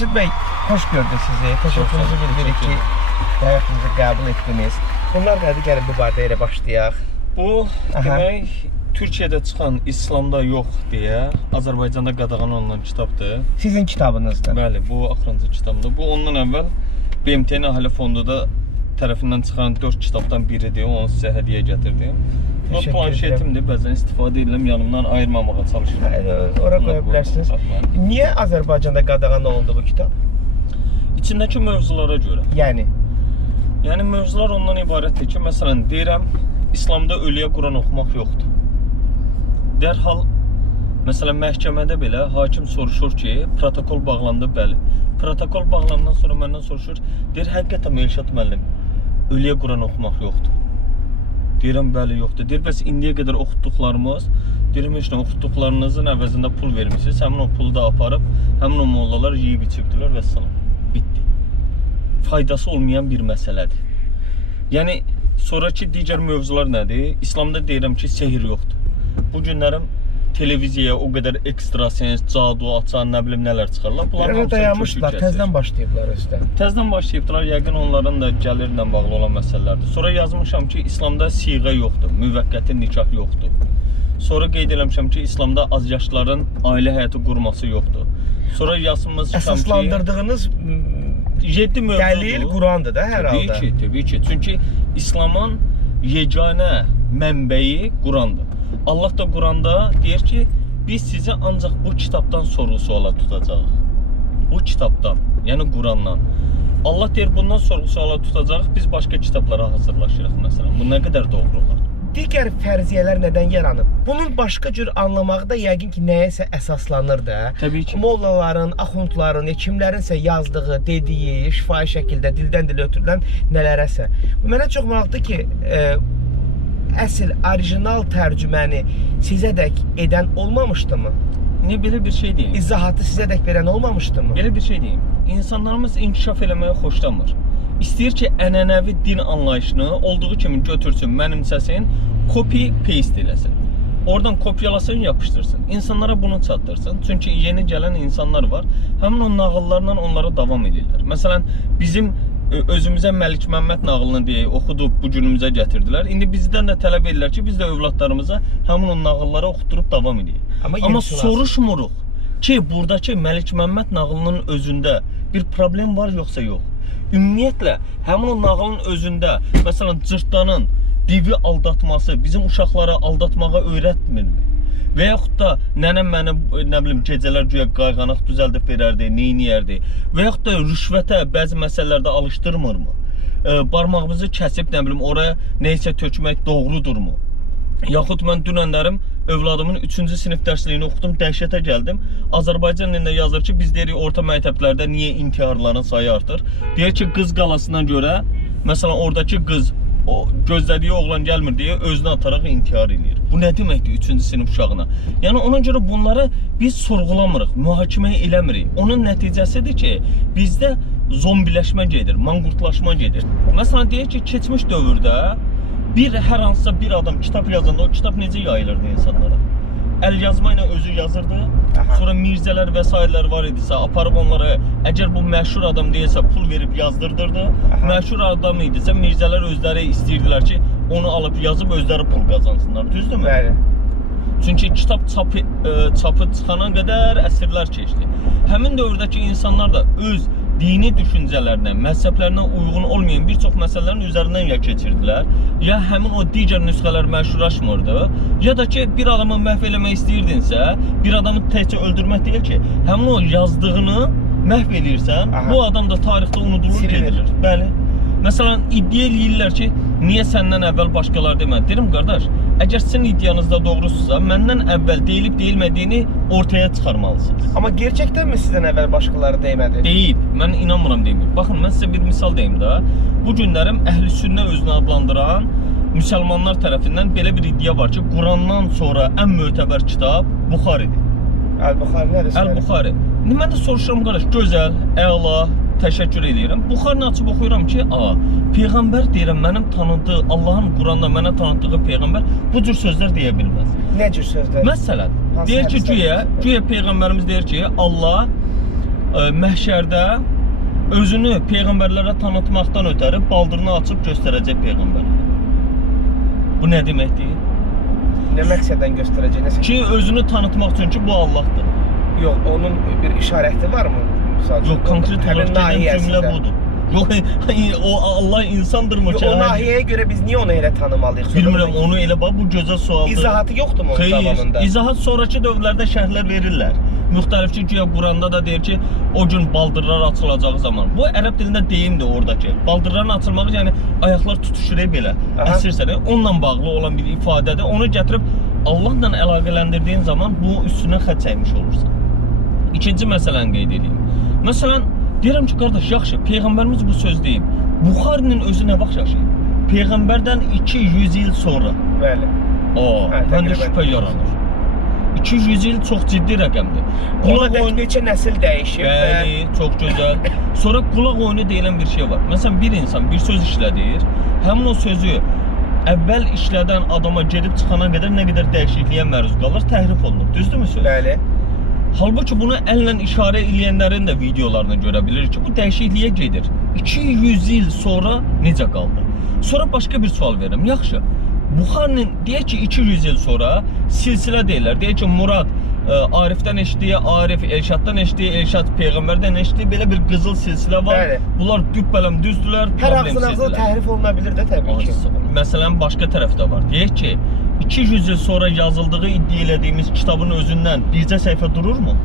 Xurşid bəy, xoş gördük sizi. Təşəkkürümüzü bildiririk ki, dəvətimizi qəbul etdiniz. Bunlar nədir? Gəlin bu barədə elə başlayaq. Bu demək Türkiyədə çıxan İslamda yox deyə Azərbaycanda qadağan olunan kitabdır. Sizin kitabınızdır. Bəli, bu axırıncı kitabdır. Bu ondan əvvəl BMT Əhali Fondu tərəfindən çıxan 4 kitabdan biridir. Onu sizə hədiyyə gətirdim. Bu planşetimdir. Bəzən istifadə edirəm, yanımdan ayırmamağa çalışıram. Ora qoya bilərsiniz. Niyə Azərbaycanda qadağan olundu bu kitab? İçindəki mövzulara görə. Yəni mövzular ondan ibarətdir ki, məsələn deyirəm, İslamda ölüyə Quran oxumaq yoxdur. Dərhal, məsələn, məhkəmədə belə hakim soruşur ki, protokol bağlandı, bəli. Protokol bağlandan sonra məndən soruşur, deyir, həqiqətən Elşad müəllim, ölüyə Quran oxumaq yoxdur. Deyirəm, bəli, yoxdur. Deyir, bəs indiyə qədər oxutduqlarımız, deyirəm, heç nə, oxutduqlarınızın əvəzində pul vermişsiniz, həmin o pulu da aparıb, həmin o mollalar yeyib içibdilər və salam. Bitdi. Faydası olmayan bir məsələdir. Yəni, sonraki digər mövzular nədir? İslamda deyirəm ki, sehir yoxdur. Bu günlərim televiziyaya o qədər ekstrasens, cadu, açan, nə bilim nələr çıxarlar. Bunlar dayanmışlar, təzdən başlayıblar özdə. Təzdən başlayıbdılar, yəqin onların da gəlirlə bağlı olan məsələlərdir. Sonra yazmışam ki, İslamda siğə yoxdur, müvəqqəti nikah yoxdur. Sonra qeyd eləmişəm ki, İslamda azyaşlıların ailə həyatı qurması yoxdur. Sonra yazmışam ki, əsaslandırdığınız 7 mövzudur. Dəlil Qurandır da hər halda. Təbii ki. Çünki İslamın yeganə mənbəyi Qurandır. Allah da Quranda deyir ki, biz sizi ancaq bu kitabdan sorğu-suala tutacağıq. Bu kitabdan, yəni Qurandan. Allah deyir, bundan sorğu-suala tutacağıq, biz başqa kitablara hazırlaşırıq məsələn. Bu nə qədər doğru olar? Digər fərziyyələr nədən yaranıb? Bunun başqa cür anlamağı da yəqin ki, nəyəsə əsaslanır da. Təbii ki. Mollaların, axundların, kimlərinsə yazdığı, dediyi, şifahi şəkildə dildən dilə ötürülən nələrəsə. Mənə çox maraqlıdır ki, əsl, orijinal tərcüməni sizədək edən olmamışdımı? Ne belə bir şey deyim? İzahatı sizədək verən olmamışdımı? Belə bir şey deyim. İnsanlarımız inkişaf eləməyə xoşlamır. İstəyir ki, ənənəvi din anlayışını olduğu kimi götürsün, mənimsəsin, copy-paste eləsin. Oradan kopyalasın, yapışdırsın. İnsanlara bunu çatdırsın. Çünki yeni gələn insanlar var. Həmin o nağıllarla onlara davam edirlər. Məsələn, bizim özümüzə Məlik Məmməd nağılını deyək, oxudub bu günümüzə gətirdilər. İndi bizdən də tələb edirlər ki, biz də övladlarımıza həmin o nağılları oxudurub davam edək. Amma soruşmuruq ki, buradakı Məlik Məmməd nağılının özündə bir problem var yoxsa yox. Ümumiyyətlə, həmin o nağılın özündə, məsələn, cırtdanın divi aldatması bizim uşaqlara aldatmağa öyrətmirmi? Və yaxud da nənəm məni, nə bilim, gecələr güya qayğanaq düzəldib verərdi, neyniyərdi? Və yaxud da rüşvətə bəzi məsələlərdə alışdırmırmı? Barmağımızı kəsib, nə bilim, oraya neysə tökmək doğrudurmu? Yaxud mən dünənlərim övladımın 3-cü sinif dərsliyini oxudum, dəhşətə gəldim. Azərbaycan dilində yazır ki, biz deyirik orta məktəblərdə niyə intiharların sayı artır? Deyir ki, qız qalasına görə, məsələn, oradakı qız gözlədiyi oğlan gəlmir deyə özünü ataraq intihar edir. Bu nə deməkdir 3-cü sinif uşağına? Yəni ona görə bunları biz sorğulamırıq, mühakimə eləmirik. Onun nəticəsidir ki, bizdə zombiləşmə gedir, manqurtlaşma gedir. Məsələn, deyək ki, keçmiş dövrdə hər hansısa bir adam kitab yazanda o kitab necə yayılırdı insanlara? Əl yazma ilə özü yazırdı. Sonra mirzələr və s. var idisə, aparıb onlara, əgər bu məşhur adam deyilsə, pul verib yazdırdırdı. Məşhur adam idisə, mirzələr özləri istəyirdilər ki, onu alıb yazıb özləri pul qazansınlar. Düzdürmü? Bəli. Çünki kitab çapı çıxana qədər əsrlər keçdi. Həmin dövrdəki insanlar da öz dini düşüncələrinə, məzhəblərinə uyğun olmayan bir çox məsələlərin üzərindən ya keçirdilər, ya həmin o digər nüsxələr məşhurlaşmırdı, ya da ki, bir adamı məhv eləmək istəyirdinsə, bir adamı təkcə öldürmək deyil ki, həmin o yazdığını məhv eləyirsən, bu adam da tarixdə unudulur, gedilir. Bəli. Məsələn, iddia eləyirlər ki, niyə səndən əvvəl başqaları demədi? Deyirəm, qardaş, əgər sizin iddianızda doğrusunuzsa, məndən əvvəl deyilib deyilmədiyini ortaya çıxarmalısınız. Amma gerçəkdənmi sizdən əvvəl başqaları deymədi? Deyib, mən inanmıram deyib. Baxın, mən sizə bir misal deyim də. Bu günlərim əhl-i-sünnə özünü adlandıran müsəlmanlar tərəfindən belə bir iddia var ki, Qurandan sonra ən mötəbər kitab Buxaridir. Əl-Buxari nədir? Əl-Buxari. Mən də soruşuram, qardaş, gözəl, əla, təşəkkür edirəm. Buxarını açıb oxuyuram ki, Peyğəmbər deyirəm, mənim tanıdığı, Allahın Quranda mənə tanıtdığı Peyğəmbər bu cür sözlər deyə bilməz. Nə cür sözlər? Məsələn, deyir ki, güya Peyğəmbərimiz deyir ki, Allah məhşərdə özünü peyğəmbərlərə tanıtmaqdan ötəri baldırını açıb göstərəcək peyğəmbərlərə. Bu nə deməkdir? Nə məqsəddən göstərəcək? Nəsə Ki özünü tanıtmaq üçün ki bu Allahdır. yox, onun bir işarəti varmı? Sadəcə Yox, konkret həmin olaraq deyilən cümlə nahiyəsində. budur. Yox, o Allah insandırmı Yox, ki? o nahiyəyə görə biz niyə onu elə tanımalıyıq? Bilmirəm, onu elə bax bu gözəl sualdır. İzahatı yoxdurmu onun Xeyr, davamında? izahat sonrakı dövrlərdə şərhlər verirlər. Müxtəlif ki, güya Quranda da deyir ki, o gün baldırlar açılacağı zaman. Bu ərəb dilində deyimdir oradakı. Baldırların açılmağı, yəni ayaqlar tutuşur belə. Aha. Əsirsən, onunla bağlı olan bir ifadədir. Onu gətirib Allahla əlaqələndirdiyin zaman bu üstünə xətt çəkmiş olursan. İkinci məsələni qeyd edeyim. Məsələn, deyirəm ki, qardaş, yaxşı, Peyğəmbərimiz bu söz deyib. Buxarinin özü nə vaxt yaşayıb? Peyğəmbərdən 200 il sonra. Bəli. Məndə təqribən. şübhə yaranır. 200 il çox ciddi rəqəmdir. Qulaq neçə nəsil dəyişib Bəli, çox gözəl. Sonra qulaq oyunu deyilən bir şey var. Məsələn, bir insan bir söz işlədir, həmin o sözü əvvəl işlədən adama gedib çıxana qədər nə qədər dəyişikliyə məruz qalır, təhrif olunur. Düzdürmü söz? Bəli. Halbuki bunu əllə işarə edənlərin də videolarını görə bilirik ki, bu dəyişikliyə gedir. 200 il sonra necə qaldı? Sonra başqa bir sual verirəm. Yaxşı, Buxarinin deyək ki 200 il sonra silsilə deyirlər. Deyək ki Murad Arifdən eşitdiyi, Arif Elşaddan eşitdiyi, Elşad Peyğəmbərdən eşitdiyi belə bir qızıl silsilə var. Bəli. Bunlar düppələm düzdülər, Hər ağzına təhrif oluna bilər də təbii ki. Məsələn, başqa tərəfdə var. Deyək ki 200 il sonra yazıldığı iddia elədiyimiz kitabın özündən bircə səhifə dururmu?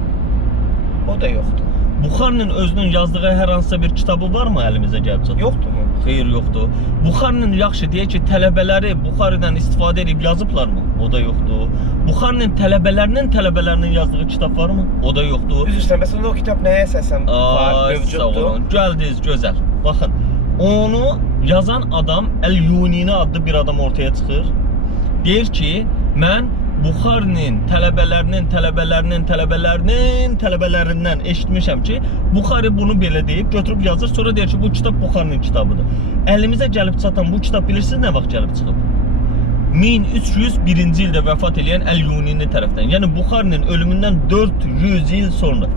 O da yoxdur. Buxarinin özünün yazdığı hər hansısa bir kitabı varmı əlimizə gəlib çatır? Yoxdurmu? Xeyr, yoxdur. Buxarinin yaxşı deyək ki, tələbələri Buxaridən istifadə edib yazıblarmı? O da yoxdur. Buxarinin tələbələrinin yazdığı kitab varmı? O da yoxdur. Düz istəyirəm. Məsələn, o kitab nəyə əsasən var, Ay, sağ mövcuddur? olun. Gəldiniz, gözəl. Baxın, onu yazan adam Əl-Yunini adlı bir adam ortaya çıxır. Deyir ki, mən Buxarinin tələbələrindən eşitmişəm ki, Buxari bunu belə deyib, götürüb yazır, sonra deyir ki, bu kitab Buxarinin kitabıdır. Əlimizə gəlib çatan bu kitab bilirsiniz nə vaxt gəlib çıxıb? 1301-ci ildə vəfat edən Əl-Yunini tərəfdən. Yəni Buxarinin ölümündən 400 il sonra.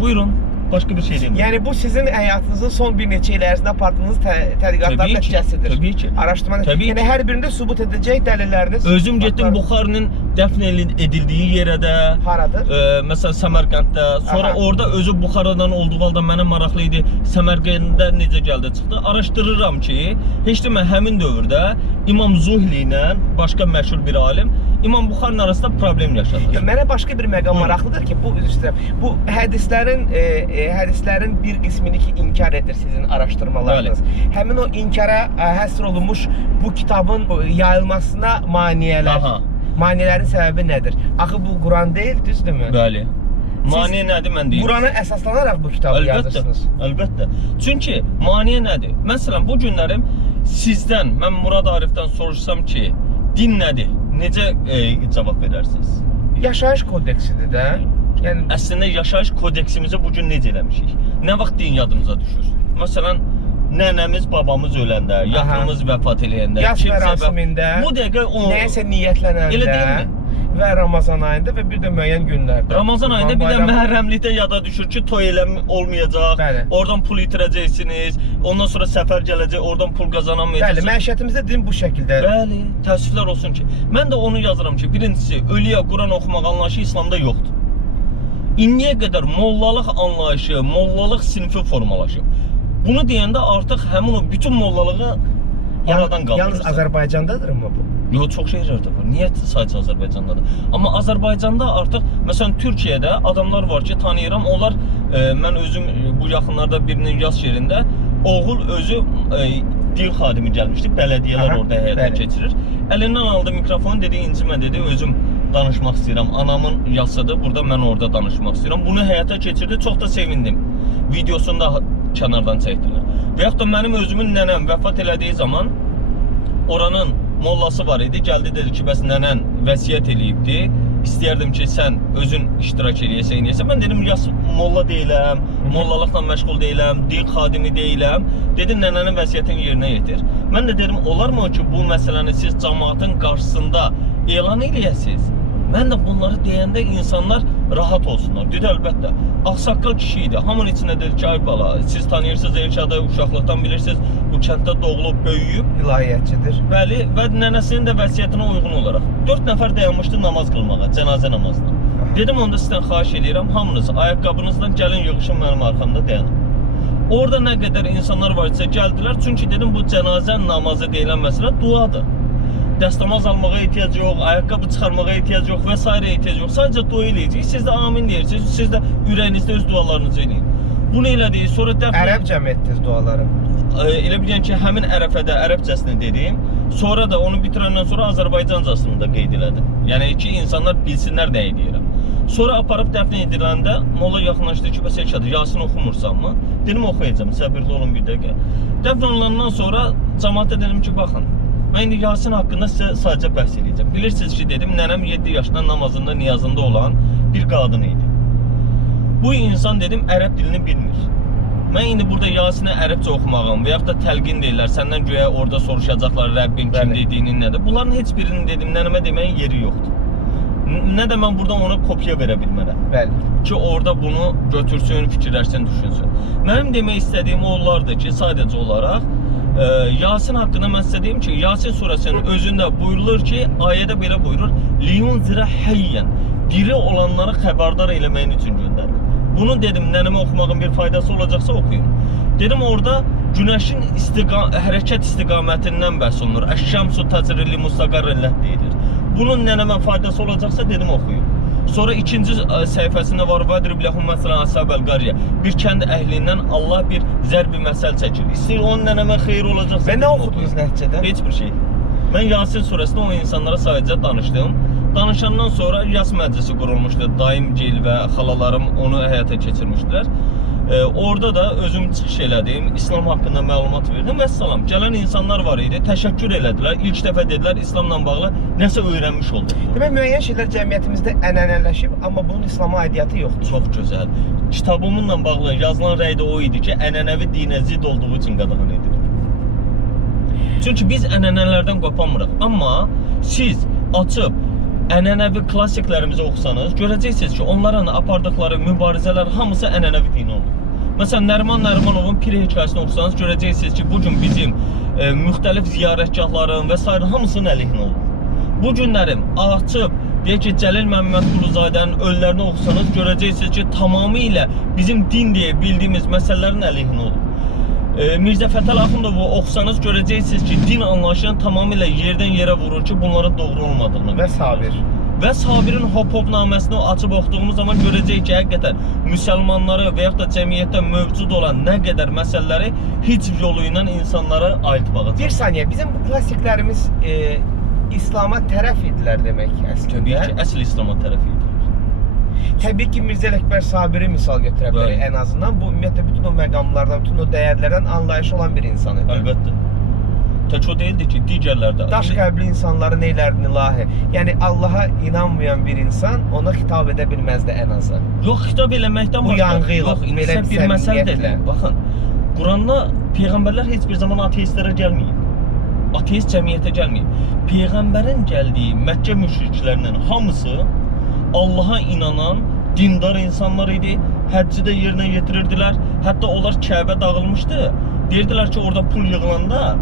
Buyurun, başqa bir şey deyim. Yəni bu sizin həyatınızın son bir neçə il ərzində apardığınız tədqiqatların nəticəsidir. Təbii ki. Araşdırma. Təbii Yəni ki. hər birində sübut edəcək dəlilləriniz. Özüm getdim Buxarinin dəfn edildiyi yerə də. Haradır? Məsələn Səmərqənddə. Sonra Aha. orada özü Buxaradan olduğu halda mənə maraqlı idi. Səmərqəndə necə gəldi çıxdı? Araşdırıram ki, heç də mən həmin dövrdə İmam Zuhli ilə başqa məşhur bir alim İmam Buxarinin arasında problem yaşadı. Mənə başqa bir məqam maraqlıdır ki, bu üzr istəyirəm. Bu hədislərin bir qismini ki inkar edir sizin araşdırmalarınız. Həmin o inkara həsr olunmuş bu kitabın yayılmasına maneələr. Aha. Maneələrin səbəbi nədir? Axı bu Quran deyil, düzdürmü? Bəli. Maneə nədir mən deyim? Qurana əsaslanaraq bu kitabı yazırsınız. Əlbəttə. Çünki maneə nədir? Məsələn, bu günlərim sizdən, mən Murad Arifdən soruşsam ki, din nədir? Necə cavab verərsiniz? Yaşayış kodeksidir də. Yəni Əslində yaşayış kodeksimizi bu gün necə eləmişik? Nə vaxt din yadımıza düşür? Məsələn, nənəmiz, babamız öləndə, yaxınımız vəfat eləyəndə, yas mərasimində, bu dəqiqə o nəyəsə niyyətlənəndə Elə deyilmi? və Ramazan ayında və bir də müəyyən günlərdə. Ramazan ayında bir də məhərrəmlikdə yada düşür ki, toy olmayacaq, Bəli. oradan pul itirəcəksiniz, ondan sonra səfər gələcək, oradan pul qazanamayacaqsınız. Bəli, məişətimizdə din bu şəkildə. Bəli, təəssüflər olsun ki. Mən də onu yazıram ki, birincisi, ölüyə Quran oxumaq anlayışı İslamda yoxdur. İndiyə qədər mollalıq anlayışı, mollalıq sinfi formalaşıb. Bunu deyəndə artıq həmin o bütün mollalığı aradan qaldırırsan. Yalnız Azərbaycandadırmı bu? Yox, çox şeylərdə var. Niyə sadəcə Azərbaycandadır? Amma Azərbaycanda artıq, məsələn, Türkiyədə adamlar var ki, tanıyıram. Onlar, mən özüm bu yaxınlarda birinin yaz yerində, oğul özü din xadimi gəlmişdi, bələdiyyələr orada həyata keçirir. Əlindən aldı mikrofonu, dedi, incimə dedi, özüm danışmaq istəyirəm. Anamın yasıdır, burada mən orada danışmaq istəyirəm. Bunu həyata keçirdi, çox da sevindim. Videosunu da kənardan çəkdilər. Və yaxud da mənim özümün nənəm vəfat elədiyi zaman oranın mollası var idi, gəldi dedi ki, bəs nənən vəsiyyət eləyibdi, istəyərdim ki, sən özün iştirak eləyəsən. Mən dedim, yas molla deyiləm, mollalıqla məşğul deyiləm, din xadimi deyiləm. Dedim, nənənin vəsiyyətini yerinə yetir. Mən də dedim, olarmı ki, bu məsələni siz cəmaatın qarşısında elan eləyəsiniz? Mən də bunları deyəndə insanlar rahat olsunlar. Dedi, əlbəttə. Ağsaqqal kişi idi. Hamının içində dedi ki, ay bala, siz tanıyırsınız Elşadı, uşaqlıqdan bilirsiniz, bu kənddə doğulub, böyüyüb. İlahiyyatçıdır. Bəli, və nənəsinin də vəsiyyətinə uyğun olaraq 4 nəfər dayanmışdı namaz qılmağa, cənazə namazına. Dedim, onda sizdən xahiş edirəm, hamınız ayaqqabınızdan gəlin yığışın mənim arxamda dayanın. Orada nə qədər insanlar var isə gəldilər, çünki dedim, bu cənazə namazı deyilən məsələ duadır. Dəstəmaz almağa ehtiyac yox, ayaqqabı çıxarmağa ehtiyac yox və s. ehtiyac yox. Sadəcə dua eləyəcək. Siz də amin deyirsiniz, siz də ürəyinizdə öz dualarınızı eləyin. Bunu elədik, sonra dəfn... Ərəbcəm etdiniz duaları. Elə bilən ki, həmin ərəfədə ərəbcəsini dedim. Sonra da onu bitirəndən sonra Azərbaycancasını da qeyd elədim. Yəni ki, insanlar bilsinlər nə edirəm. Sonra aparıb dəfn ediləndə molla yaxınlaşdı ki, bəs Elşadı, Yasin oxumursanmı? Dedim, oxuyacam, səbirli olun bir dəqiqə. Dəfn olunandan sonra cəmaata dedim ki, baxın, mən indi Yasin haqqında sizə sadəcə bəhs edəcəm. Bilirsiniz ki, dedim, nənəm 7 yaşında namazında, niyazında olan bir qadın idi. Bu insan, dedim, ərəb dilini bilmir. Mən indi burada Yasinə ərəbcə oxumağım və yaxud da təlqin deyirlər, səndən göyə orada soruşacaqlar, Rəbbin kimdir, dinin nədir. Bunların heç birinin, dedim, nənəmə deməyin yeri yoxdur. Nə də mən buradan ona kopya verə bilmərəm. Bəli. Ki, orada bunu götürsün, fikirləşsin, düşünsün. Mənim demək istədiyim onlardır ki, sadəcə olaraq, Yasin haqqında mən sizə deyim ki, Yasin surəsinin özündə buyurulur ki, ayədə belə buyurur, liyunzirə həyyən, diri olanları xəbərdar eləməyin üçün göndərilir. Bunu dedim, nənəmə oxumağın bir faydası olacaqsa oxuyun. Dedim, orada günəşin hərəkət istiqamətindən bəhs olunur. Əş-şəmsu təcrilli mustaqarrillət deyilir. Bunun nənəmə faydası olacaqsa dedim, oxuyun. Sonra ikinci səhifəsində var, vədrib ləhum məsələn əsəbəl qariyə. Bir kənd əhlindən Allah bir zərb-i məsəl çəkir. İstəyir onun nənəmə xeyir olacaqsa. Və nə oxudunuz nəticədə? Heç bir şey. Mən Yasin surəsində o insanlara sadəcə danışdım. Danışandan sonra yas məclisi qurulmuşdu. Daimgil və xalalarım onu həyata keçirmişdilər. Orada da özüm çıxış elədim, İslam haqqında məlumat verdim və salam. Gələn insanlar var idi, təşəkkür elədilər. İlk dəfə dedilər, İslamla bağlı nəsə öyrənmiş olduq. Demək, müəyyən şeylər cəmiyyətimizdə ənənələşib, amma bunun İslama aidiyyatı yoxdur. Çox gözəl. Kitabımınla bağlı yazılan rəy də o idi ki, ənənəvi dinə zid olduğu üçün qadağan edilir. Çünki biz ənənələrdən qopanmırıq. Amma siz açıb ənənəvi klassiklərimizi oxusanız, görəcəksiniz ki, onların apardıqları mübarizələr hamısı ənənəvi din olur. Məsələn, Nəriman Nərimanovun Pir hekayəsini oxusanız, görəcəksiniz ki, bugün bizim müxtəlif ziyarətgahların və s. hamısının əleyhinə olur. Bu günlərim açıb, deyək ki, Cəlil Məmmədquluzadənin ölülərini oxusanız, görəcəksiniz ki, tamamilə bizim din deyə bildiyimiz məsələlərin əleyhinə olur. Mirzə Fətəl Axundovu oxusanız, görəcəksiniz ki, din anlayışını tamamilə yerdən yerə vurur ki, bunların doğru olmadığını. Və Sabir. Və Sabirin Hop-Hop-naməsini açıb oxuduğumuz zaman görəcəyik ki, həqiqətən müsəlmanları və yaxud da cəmiyyətdə mövcud olan nə qədər məsələləri heç yolu ilə insanlara ayıtmağa çalışır. Bir saniyə, bizim bu klassiklərimiz İslama tərəf idilər demək əslində. Təbii ki, əsl İslama tərəf idilər. Təbii ki, Mirzə Ələkbər Sabiri misal götürə bilərik ən azından. Bu, ümumiyyətlə, bütün o məqamlardan, bütün o dəyərlərdən anlayışı olan bir insan idi. Əlbəttə. Tək o deyildi ki, digərlərdə. Daş qəbli insanları neylərdin ilahi? Yəni, Allaha inanmayan bir insan ona xitab edə bilməzdi ən azı. Yox, xitab eləməkdən bu yanğıyla, belə bir məsələ dedim. Baxın, Quranda Peyğəmbərlər heç bir zaman ateistlərə gəlməyib. Ateist cəmiyyətə gəlməyib. Peyğəmbərin gəldiyi Məkkə müşriklərinin hamısı Allaha inanan, dindar insanlar idi. Həcci də yerinə yetirirdilər. Hətta onlar Kəbə dağılmışdı. Deyirdilər ki, orada pul yığılanda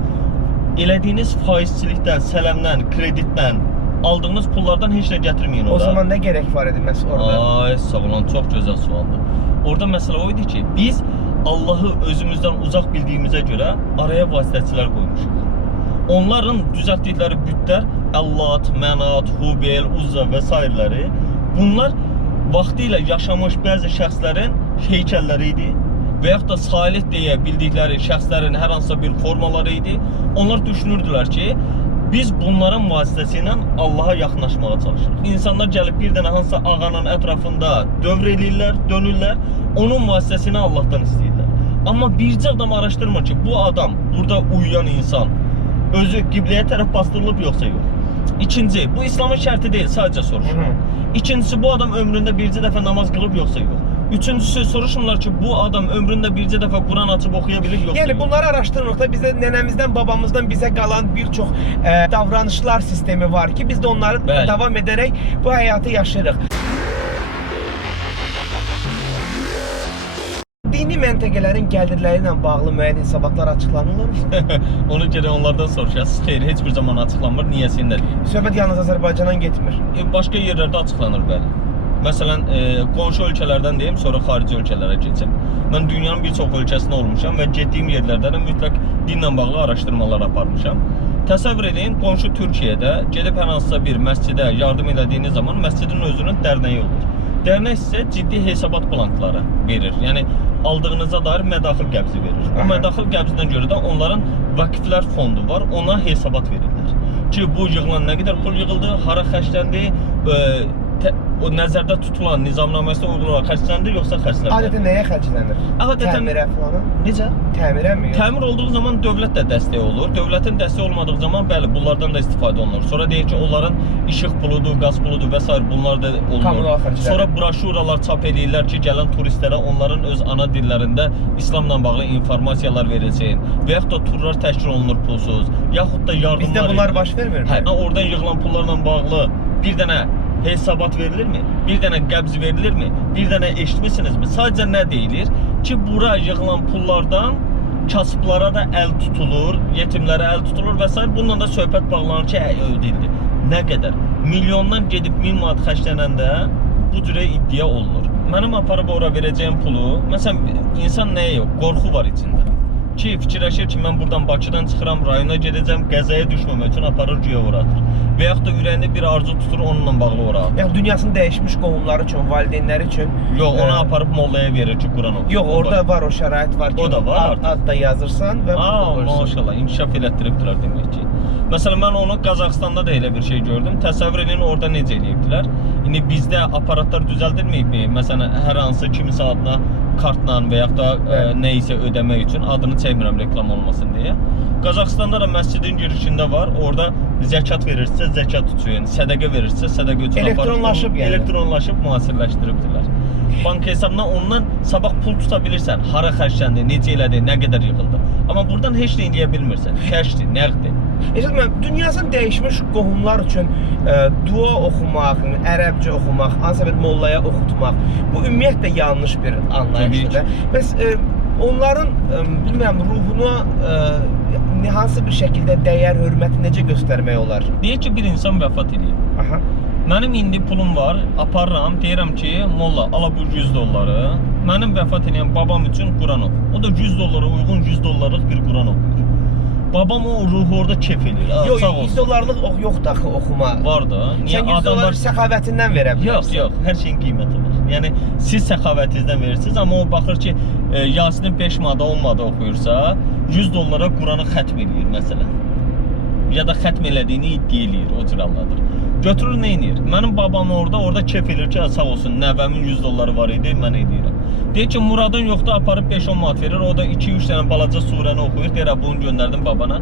elədiyiniz faizçilikdən, sələmdən, kreditdən aldığınız pullardan heç nə gətirməyin orada. O zaman nə gərək var idi məhz orada? Ay, sağ olun, çox gözəl sualdır. Orada məsələ o idi ki, biz Allahı özümüzdən uzaq bildiyimizə görə araya vasitəçilər qoymuşuq. Onların düzəltdikləri bütlər, Əllat, Mənat, Hubel, Uzza və s. bunlar vaxtı ilə yaşamış bəzi şəxslərin heykəlləri idi və yaxud da salih deyə bildikləri şəxslərin hər hansısa bir formaları idi. Onlar düşünürdülər ki, biz bunların vasitəsilə Allaha yaxınlaşmağa çalışırıq. İnsanlar gəlib bir dənə hansısa ağanın ətrafında dövr eləyirlər, dönürlər, onun vasitəsilə Allahdan istəyirlər. Amma bircə adam araşdırmır ki, bu adam, burada uyuyan insan, özü qibləyə tərəf bastırılıb yoxsa yox. İkinci, bu İslamın şərti deyil, sadəcə soruşuram. İkincisi, bu adam ömründə bircə dəfə namaz qılıb yoxsa yox. Üçüncüsü soruşmurlar ki bu adam ömründə bircə dəfə Quran açıb oxuya bilir yoxsa Yəni yox. bunları araşdırırıq da bizdə nənəmizdən, babamızdan bizə qalan bir çox davranışlar sistemi var ki, biz də onları Bəli. davam edərək bu həyatı yaşayırıq. Dini məntəqələrin gəlirləri ilə bağlı müəyyən hesabatlar açıqlanırmı? Onu gərək onlardan soruşasınız. Xeyr, heç bir zaman açıqlanmır. Niyəsində deyil. Söhbət yalnız Azərbaycandan getmir. Başqa yerlərdə açıqlanır bəli. Məsələn, qonşu ölkələrdən deyim, sonra xarici ölkələrə keçim. Mən dünyanın bir çox ölkəsində olmuşam və getdiyim yerlərdə də mütləq dinlə bağlı araşdırmalar aparmışam. Təsəvvür edin, qonşu Türkiyədə gedib hər hansısa bir məscidə yardım elədiyiniz zaman məscidin özünün dərnəyi olur. Dərnək sizə ciddi hesabat blankları verir. Yəni aldığınıza dair mədaxil qəbzi verir. O mədaxil qəbzindən görə də onların vakiflər fondu var, ona hesabat verirlər. Ki bu yığılan nə qədər pul yığıldı, hara xərcləndi, o nəzərdə tutulan nizamnaməsinə uyğun olaraq xərcləndi yoxsa xərcləndi? Adətən nəyə xərclənir? Adətən Təmirə falan? Necə? Təmirəmi? Təmir olduğu zaman dövlət də dəstək olur. Dövlətin dəstəyi olmadığı zaman bəli, bunlardan da istifadə olunur. Sonra deyir ki, onların işıq puludur, qaz puludur və s. bunlar da olunur. Kommunal xərclər. Sonra broşuralar çap edirlər ki, gələn turistlərə onların öz ana dillərində İslamla bağlı informasiyalar verilsin. Və yaxud da turlar təşkil olunur pulsuz. Yaxud da yardımlar. Bizdə bunlar baş vermir mi? Hə, oradan yığılan pullarla bağlı bir dənə hesabat verilirmi? Bir dənə qəbz verilirmi? Bir dənə eşitmisinizmi? Sadəcə nə deyilir? Ki, bura yığılan pullardan kasıblara da əl tutulur, yetimlərə əl tutulur və s. Bununla da söhbət bağlanır ki, ödildi. Nə qədər? Milyondan gedib 1000 manat xərclənəndə bu cürə iddia olunur. Mənim aparıb ora verəcəyim pulu, məsələn, insan nəyə yox? Qorxu var içində. Ki, fikirləşir ki, mən buradan Bakıdan çıxıram, rayona gedəcəm, qəzaya düşməmək üçün aparır güya ora atır. Və yaxud da ürəyində bir arzu tutur, onunla bağlı ora atır. Yəni dünyasını dəyişmiş qohumları üçün, valideynləri üçün. Yox, onu aparıb mollaya verir ki, Quran oxusun. Yox, orada var o şərait var ki, O da var ad da yazırsan və maşallah, inkişaf elətdiribdilər demək ki. Məsələn, mən onu Qazaxstanda da elə bir şey gördüm. Təsəvvür edin, orada necə eləyibdilər. İndi bizdə aparatlar düzəldilməyibmi? Məsələn, hər hansı kimisə adına kartla və yaxud da nə isə ödəmək üçün, adını çəkmirəm reklam olmasın deyə. Qazaxstanda da məscidin girişində var. Orada zəkat verirsə, zəkat üçün, sədaqə verirsə, sədaqə üçün elektronlaşıb yəni. Elektronlaşıb müasirləşdiribdilər. Bank hesabına ondan sabah pul tuta bilirsən, hara xərcləndi, necə elədi, nə qədər yığıldı. Amma buradan heç nə eləyə bilmirsən. Kəşdir, nəqdir. Eşitmə, dünyasını dəyişmiş qohumlar üçün dua oxumaq, ərəbcə oxumaq, hansısa bir mollaya oxutmaq, bu ümumiyyətlə yanlış bir anlayışdır. Bəs onların, bilmirəm, ruhuna hansı bir şəkildə dəyər, hörməti necə göstərmək olar? Deyək ki, bir insan vəfat edir. Aha. Mənim indi pulum var, aparıram, deyirəm ki, molla, ala bu 100 dolları, mənim vəfat edən babam üçün Quran oxu. O da 100 dollara uyğun 100 dollarlıq bir Quran oxuyur. Babam o ruhu orada kef edir. Yox, 100 dollarlıq yoxdur axı oxuma. Var da. Sən 100 dollar səxavətindən verə bilərsən. Yox, yox, hər şeyin qiyməti var. Yəni, siz səxavətinizdən verirsiniz, amma o baxır ki, Yasinin 5 manada, 10 manada oxuyursa, 100 dollara Quranı xətm edir, məsələn. Ya da xətm elədiyini iddia eləyir, o cür anladır. Götürür, nə edir? Mənim babam orada kef edir ki, sağ olsun, nəvəmin 100 dolları var idi, mən edirəm. Deyir ki, Muradın yoxda aparıb 5-10 manat verir, o da 2-3 dənə balaca surəni oxuyur, deyir, bunu göndərdim babana.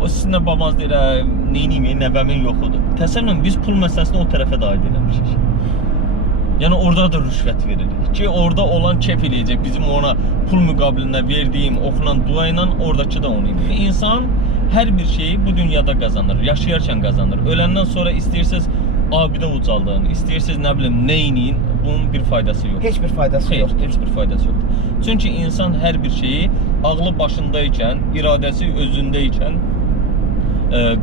O sizinlə babanız deyir, neyniyim, nəvəmin yoxudur. Təsəvvürlə, biz pul məsələsini o tərəfə də aid eləmişik. Yəni, orada da rüşvət veririk ki, orada olan kef eləyəcək, bizim ona pul müqabilində verdiyim, oxunan dua ilə oradakı da onu eləyir. İnsan hər bir şeyi bu dünyada qazanır, yaşayarkən qazanır. Öləndən sonra istəyirsiniz abidə ucaldın, istəyirsiniz nə bilim neyinin, bunun bir faydası yoxdur. Heç bir faydası yoxdur. Heç bir faydası yoxdur. Çünki insan hər bir şeyi ağlı başındaykən, iradəsi özündəykən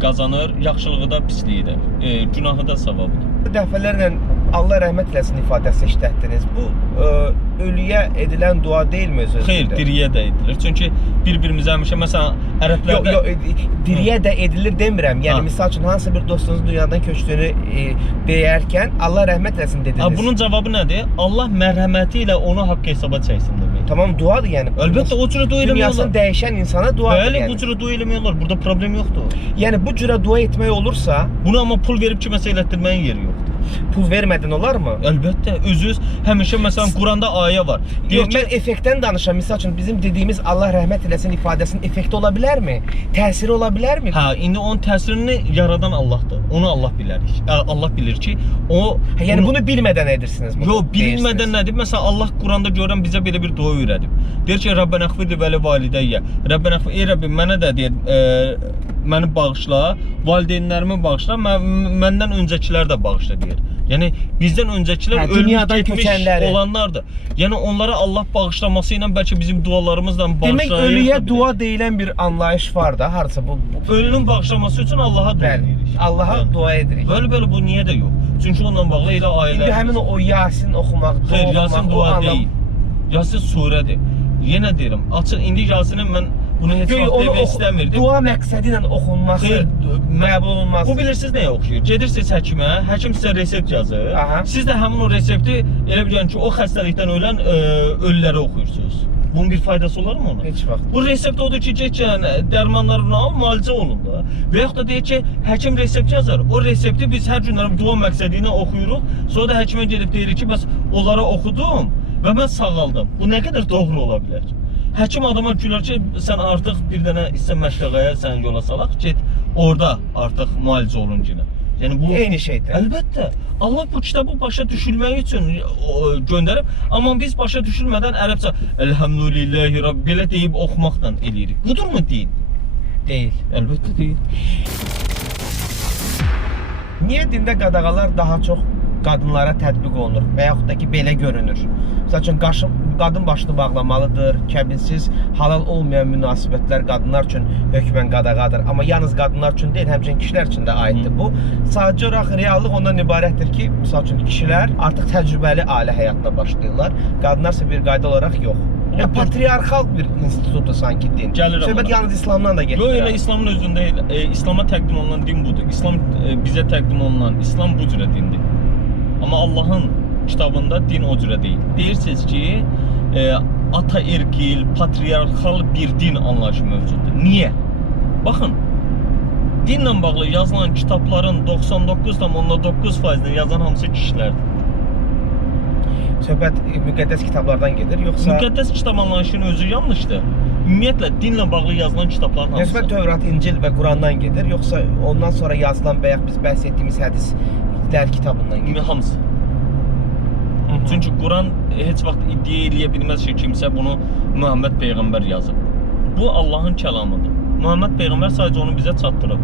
qazanır, yaxşılığı da pisliyi də, günahı da savabıdır. Dəfələrlə Allah rəhmət eləsin ifadəsi işlətdiniz. Bu ölüyə edilən dua deyilmi özü? Xeyr, diriyə də edilir. Çünki bir-birimizə həmişə məsələn ərəblərdə Yox, diriyə də edilir demirəm. Yəni misal üçün hansısa bir dostunuzun dünyadan köçdüyünü deyərkən Allah rəhmət eləsin dediniz. Bunun cavabı nədir? Allah mərhəməti ilə onu haqq hesaba çəksin demək. Tamam, duadır yəni. Əlbəttə o cürə dua eləmək Dünyasını dəyişən insana duadır yəni. Bəli, bu cürə dua eləmək olar. Burada problem yoxdur. Yəni bu cürə dua etmək olursa, bunu amma pul verib kiməsə elətdirməyin yeri yoxdur. pul vermədin olar mı? Əlbəttə, özünüz həmişə məsələn Quranda ayə var. Yox, mən effektdən danışıram. Misal üçün bizim dediyimiz Allah rəhmət eləsin ifadəsinin effekti ola bilərmi? Təsiri ola bilərmi? Hə, indi onun təsirini yaradan Allahdır. Onu Allah bilərik. Allah bilir ki, o Yəni bunu bilmədən edirsiniz bunu. Yox, bilinmədən nədir? Məsələn, Allah Quranda görən bizə belə bir dua öyrədib. Deyir ki, Rabbənə xfirli və li validəyyə. Rabbənə xfir, ey Rəbbim, mənə də deyir, məni bağışla, valideynlərimi bağışla, məndən öncəkiləri də bağışla deyir. Yəni bizdən öncəkilər ölmüş getmiş olanlardır. Yəni onlara Allah bağışlaması ilə bəlkə bizim dualarımızla bağışlayır. Demək ölüyə dua deyilən bir anlayış var da, harca bu ölünün bağışlaması üçün Allaha dua edirik. Allaha dua edirik. Böyle bu niyə də yox? Çünki onunla bağlı elə ayələr. İndi həmin o Yasin oxumaq, dua Xeyr, Yasin dua deyil. Yasin surədir. Yenə deyirəm, açıq indi Yasinin mən bunu heç vaxt demək istəmirdim. Dua məqsədi ilə oxunması qəbul olunmaz. Bu bilirsiniz nəyə oxşuyur? Gedirsiniz həkimə, həkim sizə resept yazır. Siz də həmin o resepti elə bilin ki, o xəstəlikdən ölən ölülərə oxuyursunuz. Bunun bir faydası olar mı ona? Heç vaxt. Bu resept odur ki, geçən dərmanlarını al, müalicə olun da. Və yaxud da deyir ki, həkim resept yazar. O resepti biz hər günlər dua məqsədi ilə oxuyuruq. Sonra da həkimə gedib deyirik ki, bəs onlara oxudum və mən sağaldım. Bu nə qədər doğru ola bilər? Həkim adama gülər ki, sən artıq bir dənə İslam məşrəqəyə sən yola salaq, get orada artıq müalicə olun yenə. Yəni bu eyni şeydir. Əlbəttə. Allah bu kitabı başa düşülmək üçün göndərib, amma biz başa düşülmədən ərəbcə Elhamdülillahi Rabbi belə deyib oxumaqla eləyirik. Budurmu din? Deyil. Əlbəttə deyil. Niyə dində qadağalar daha çox qadınlara tətbiq olunur və yaxud da ki belə görünür? Məsələn, qadın başını bağlamalıdır, kəbinsiz halal olmayan münasibətlər qadınlar üçün hökmən qadağadır. Amma yalnız qadınlar üçün deyil, həmçinin kişilər üçün də aiddir bu. Sadəcə olaraq reallıq ondan ibarətdir ki, məsəl üçün kişilər artıq təcrübəli ailə həyatına başlayırlar. Qadınlar isə bir qayda olaraq yox. Yəni patriarxal bir institutdur sanki din. Söhbət yalnız İslamdan da gedir. Yox, elə İslamın özündə deyil. İslama təqdim olunan din budur. İslam bizə təqdim olunan İslam bu cürə dindir. Amma Allahın kitabında din o cürə deyil. Deyirsiniz ki, ataerkil, patriarxal bir din anlayışı mövcuddur. Niyə? Baxın, dinlə bağlı yazılan kitabların 99,9%-ni yazan hamısı kişilərdir. Söhbət müqəddəs kitablardan gedir, yoxsa müqəddəs kitab anlayışının özü yanlışdır. Ümumiyyətlə dinlə bağlı yazılan kitabların hamısı. Nisbət Tövrat, İncil və Qurandan gedir, yoxsa ondan sonra yazılan və ya biz bəhs etdiyimiz hədislər kitabından gedir? Hamısı. Çünki Quran heç vaxt iddia eləyə bilməz ki, kimsə bunu Muhammed Peyğəmbər yazıb. Bu Allahın kəlamıdır. Muhammed Peyğəmbər sadəcə onu bizə çatdırıb.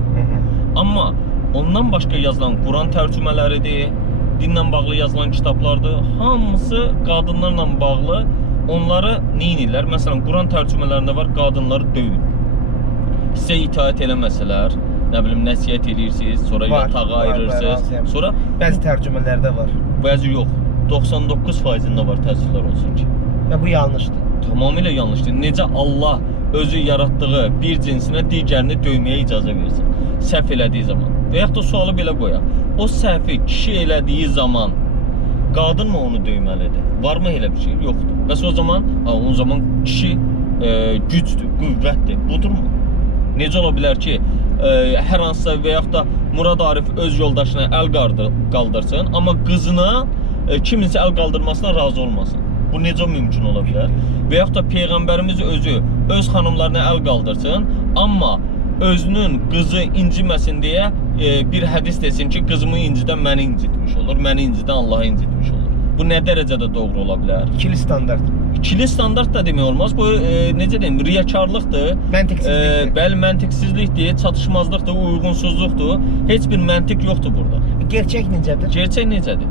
Amma ondan başqa yazılan Quran tərcümələridir, dinlə bağlı yazılan kitablardır. Hamısı qadınlarla bağlı. Onları nə edirlər? Məsələn, Quran tərcümələrində var, qadınları döyün. Sizə itaət eləməsələr, nə bilim, nəsihət edirsiniz, sonra yatağa ayırırsınız. Sonra bəzi tərcümələrdə var. Bəzi yox. 99%-ində var, təəssüflər olsun ki. Və bu yanlışdır. Tamamilə yanlışdır. Necə Allah özü yaratdığı bir cinsinə digərini döyməyə icazə versin? Səhv elədiyi zaman. Və yaxud da sualı belə qoyaq. O səhvi kişi elədiyi zaman qadın mı onu döyməlidir? Varmı elə bir şey? Yoxdur. Bəs o zaman kişi gücdür, qüvvətdir. Budurmu? Necə ola bilər ki, hər hansısa və yaxud da Murad Arif öz yoldaşına əl qaldırsın, amma qızına kiminsə əl qaldırmasına razı olmasın. Bu necə mümkün ola bilər? Və yaxud da Peyğəmbərimiz özü öz xanımlarına əl qaldırsın, amma özünün qızı inciməsin deyə bir hədis desin ki, qızımı incidən məni incitmiş olur, məni incidən Allah'ı incitmiş olur. Bu nə dərəcədə doğru ola bilər? İkili standart. İkili standart da demək olmaz. Bu necə deyim, riyakarlıqdır. Məntiqsizlikdir. Bəli, məntiqsizlikdir, çatışmazlıqdır, uyğunsuzluqdur. Heç bir məntiq yoxdur burada. Gerçək necədir? Gerçək necədir?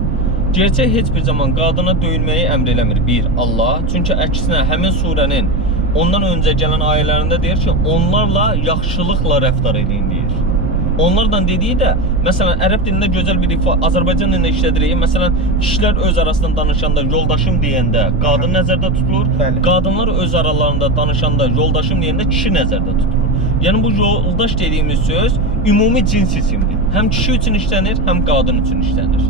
Gerçək heç bir zaman qadına döyülməyi əmr eləmir. Bir, Allah. Çünki əksinə həmin surənin ondan öncə gələn ayələrində deyir ki, onlarla yaxşılıqla rəftar edin deyir. Onlardan dediyi də, məsələn, ərəb dilində gözəl bir ifadə, Azərbaycan dilində işlədirik. Məsələn, kişilər öz arasında danışanda yoldaşım deyəndə qadın nəzərdə tutulur. Bəli. Qadınlar öz aralarında danışanda yoldaşım deyəndə kişi nəzərdə tutulur. Yəni bu yoldaş dediyimiz söz ümumi cins isimdir. Həm kişi üçün işlənir, həm qadın üçün işlənir.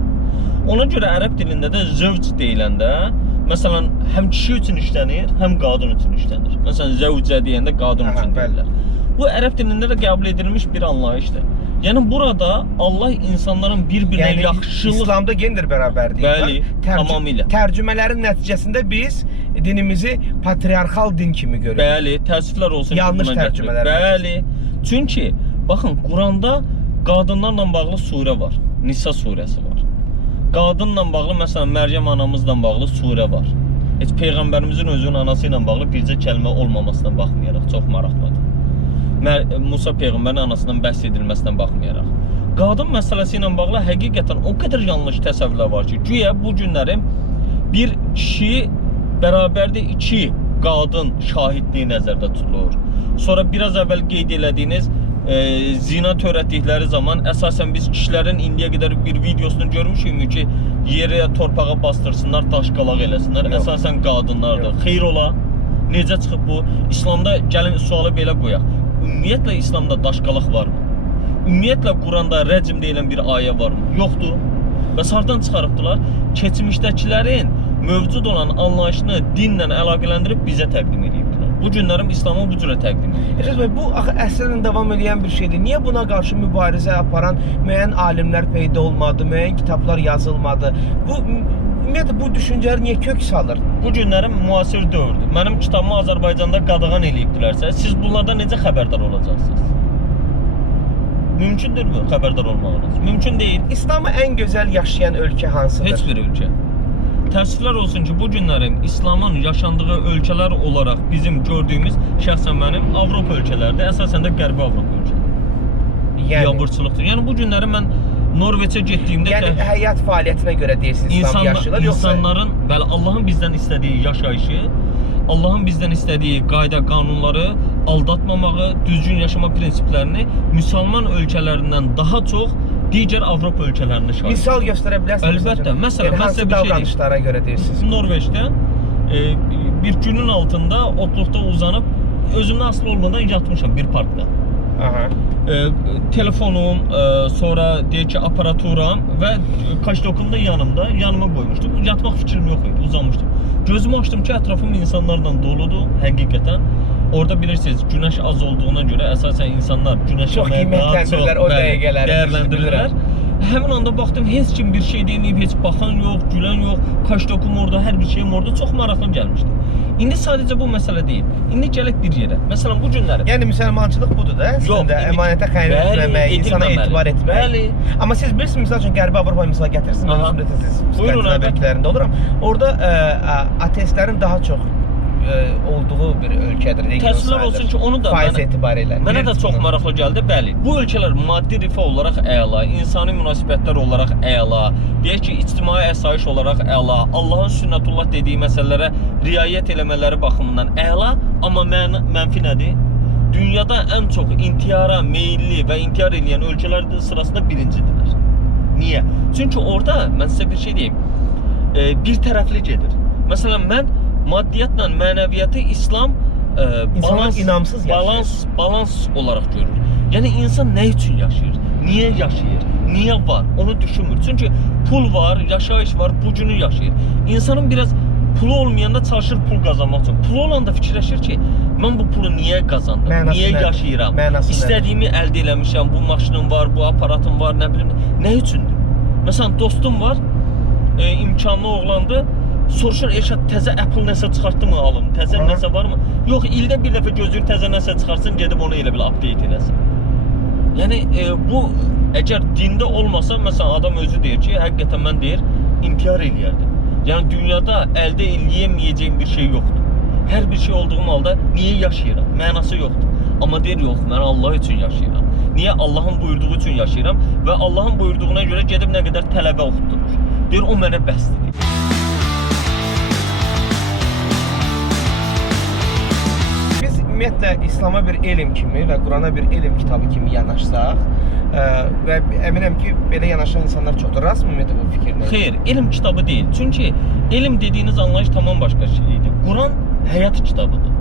Ona görə ərəb dilində də zövc deyiləndə, məsələn, həm kişi üçün işlənir, həm qadın üçün işlənir. Məsələn, zəvcə deyəndə qadın üçün deyirlər. Bu ərəb dilində də qəbul edilmiş bir anlayışdır. Yəni burada Allah insanların bir-birinə Yəni yaxşılıq İslamda gender bərabərliyi var. Bəli, tamamilə. Tərcümələrin nəticəsində biz dinimizi patriarxal din kimi görürük. Bəli, təəssüflər olsun ki, Yanlış buna gətirib. tərcümələr. Bəli. Çünki baxın, Quranda qadınlarla bağlı surə var. Nisa surəsi var. Qadınla bağlı məsələn Məryəm anamızla bağlı surə var. Heç peyğəmbərimizin özünün anası ilə bağlı bircə kəlmə olmamasına baxmayaraq çox maraqlıdır. Musa peyğəmbərin anasından bəhs edilməsindən baxmayaraq. Qadın məsələsi ilə bağlı həqiqətən o qədər yanlış təsəvvürlər var ki, güya bu günlərin bir kişi bərabərdə iki qadın şahidliyi nəzərdə tutulur. Sonra biraz əvvəl qeyd elədiyiniz zina törətdikləri zaman əsasən biz kişilərin indiyə qədər bir videosunu görmüşük ki, yerə, torpağa bastırsınlar, daşqalaq eləsinlər. Yox. Əsasən qadınlardır. Yox. Xeyr ola. Necə çıxıb bu? İslamda gəlin sualı belə qoyaq. Ümumiyyətlə İslamda daşqalaq varmı? Ümumiyyətlə Quranda rəcm deyilən bir ayə varmı? Yoxdur. Və hardan çıxarıbdılar? Keçmişdəkilərin mövcud olan anlayışını dinlə əlaqələndirib bizə təqdim edibdilər. Bu günlərim İslamı bu cürə təqdim edir. Əcəz bəy, bu axı əsrlə davam edən bir şeydir. Niyə buna qarşı mübarizə aparan müəyyən alimlər peyda olmadı, müəyyən kitablar yazılmadı? Bu ümumiyyətlə bu düşüncələr niyə kök salır? Bu günlərim müasir dövrdür. Mənim kitabımı Azərbaycanda qadağan eləyibdilərsə, siz bunlardan necə xəbərdar olacaqsınız? Mümkündürmü xəbərdar olmağınız? Mümkün deyil. İslamı ən gözəl yaşayan ölkə hansıdır? Heç bir ölkə. Təəssüflər olsun ki, bu günlərin İslamın yaşandığı ölkələr olaraq bizim gördüyümüz şəxsən mənim Avropa ölkələrdir, əsasən də Qərbi Avropa ölkələri. Biabırçılıqdır. Yəni bu günləri mən Norveçə getdiyimdə yəni həyat fəaliyyətinə görə deyirsiniz İslam yaşayırlar, yoxsa insanların, bəli, Allahın bizdən istədiyi yaşayışı, Allahın bizdən istədiyi qayda, qanunları, aldatmamağı, düzgün yaşama prinsiplərini müsəlman ölkələrindən daha çox digər Avropa ölkələrində şahid. Misal göstərə bilərsiniz? Əlbəttə. Məsələn, mən sizə bir şey deyim. Davranışlara görə deyirsiniz. Norveçdə bir günün altında otluqda uzanıb özümdən asılı olmadan yatmışam bir parkda. Aha. Telefonum, sonra deyək ki, aparaturam və kaştokum da yanıma qoymuşdum. Yatmaq fikrim yox idi, uzanmışdım. Gözümü açdım ki, ətrafım insanlarla doludur, həqiqətən. Orada bilirsiniz, günəş az olduğuna görə əsasən insanlar günəşə çox qiymətləndirirlər o dəqiqələri, dəyərləndirirlər. Həmin anda baxdım, heç kim bir şey deməyib, heç baxan yox, gülən yox, kaştokum orada, hər bir şeyim orada, çox maraqlı gəlmişdi. İndi sadəcə bu məsələ deyil. İndi gələk bir yerə. Məsələn, bu günləri. Yəni müsəlmançılıq budur da, əslində əmanətə xəyanət etməmək, insana etibar etmək. Bəli. Amma siz bilirsiniz, məsəl üçün Qərbi Avropa misal gətirsiniz, mən özümdə tez Skandinav ölkələrində oluram. Orada ateistlərin daha çox olduğu bir ölkədir. Təəssüflər olsun ki, onu da faiz etibarilə. Mənə də çox maraqlı gəldi. Bəli, bu ölkələr maddi rifah olaraq əla, insani münasibətlər olaraq əla, deyək ki, ictimai əsayiş olaraq əla, Allahın sünnətullah dediyi məsələlərə riayət eləmələri baxımından əla, amma mənfi nədir? Dünyada ən çox intihara meyilli və intihar edən ölkələr sırasında birincidirlər. Niyə? Çünki orada mən sizə bir şey deyim, bir tərəfli gedir. Məsələn, mən maddiyyatla mənəviyyatı İslam balans olaraq görür. Yəni insan nə üçün yaşayır? Niyə yaşayır? Niyə var? Onu düşünmür. Çünki pul var, yaşayış var, bu günü yaşayır. İnsanın biraz pulu olmayanda çalışır pul qazanmaq üçün. Pulu olanda fikirləşir ki, mən bu pulu niyə qazandım? Niyə yaşayıram? İstədiyimi əldə eləmişəm, bu maşınım var, bu aparatım var, nə bilim, nə üçündür? Məsələn, dostum var, imkanlı oğlandı. Soruşur, Elşad, təzə Apple nəsə çıxartdı mı alım? Təzə nəsə var mı? Yox, ildə bir dəfə gözləyir təzə nəsə çıxartsın, gedib onu elə bil update eləsin. Yəni, bu, əgər dində olmasa, məsələn, adam özü deyir ki, həqiqətən mən deyir, intihar eləyərdim. Yəni, dünyada əldə eləyəməyəcəyim bir şey yoxdur. Hər bir şey olduğum halda niyə yaşayıram? Mənası yoxdur. Amma deyir, yox, mən Allah üçün yaşayıram. Niyə? Allahın buyurduğu üçün yaşayıram və Allahın buyurduğuna görə gedib nə qədər tələbə oxutdurur. Deyir, o mənə bəsdir. Ümumiyyətlə İslama bir elm kimi və Qurana bir elm kitabı kimi yanaşsaq və əminəm ki, belə yanaşan insanlar çoxdur. Rastmı ümumiyyətlə bu fikirlə? Xeyr, elm kitabı deyil. Çünki elm dediyiniz anlayış tamam başqa şeydir. Quran həyat kitabıdır.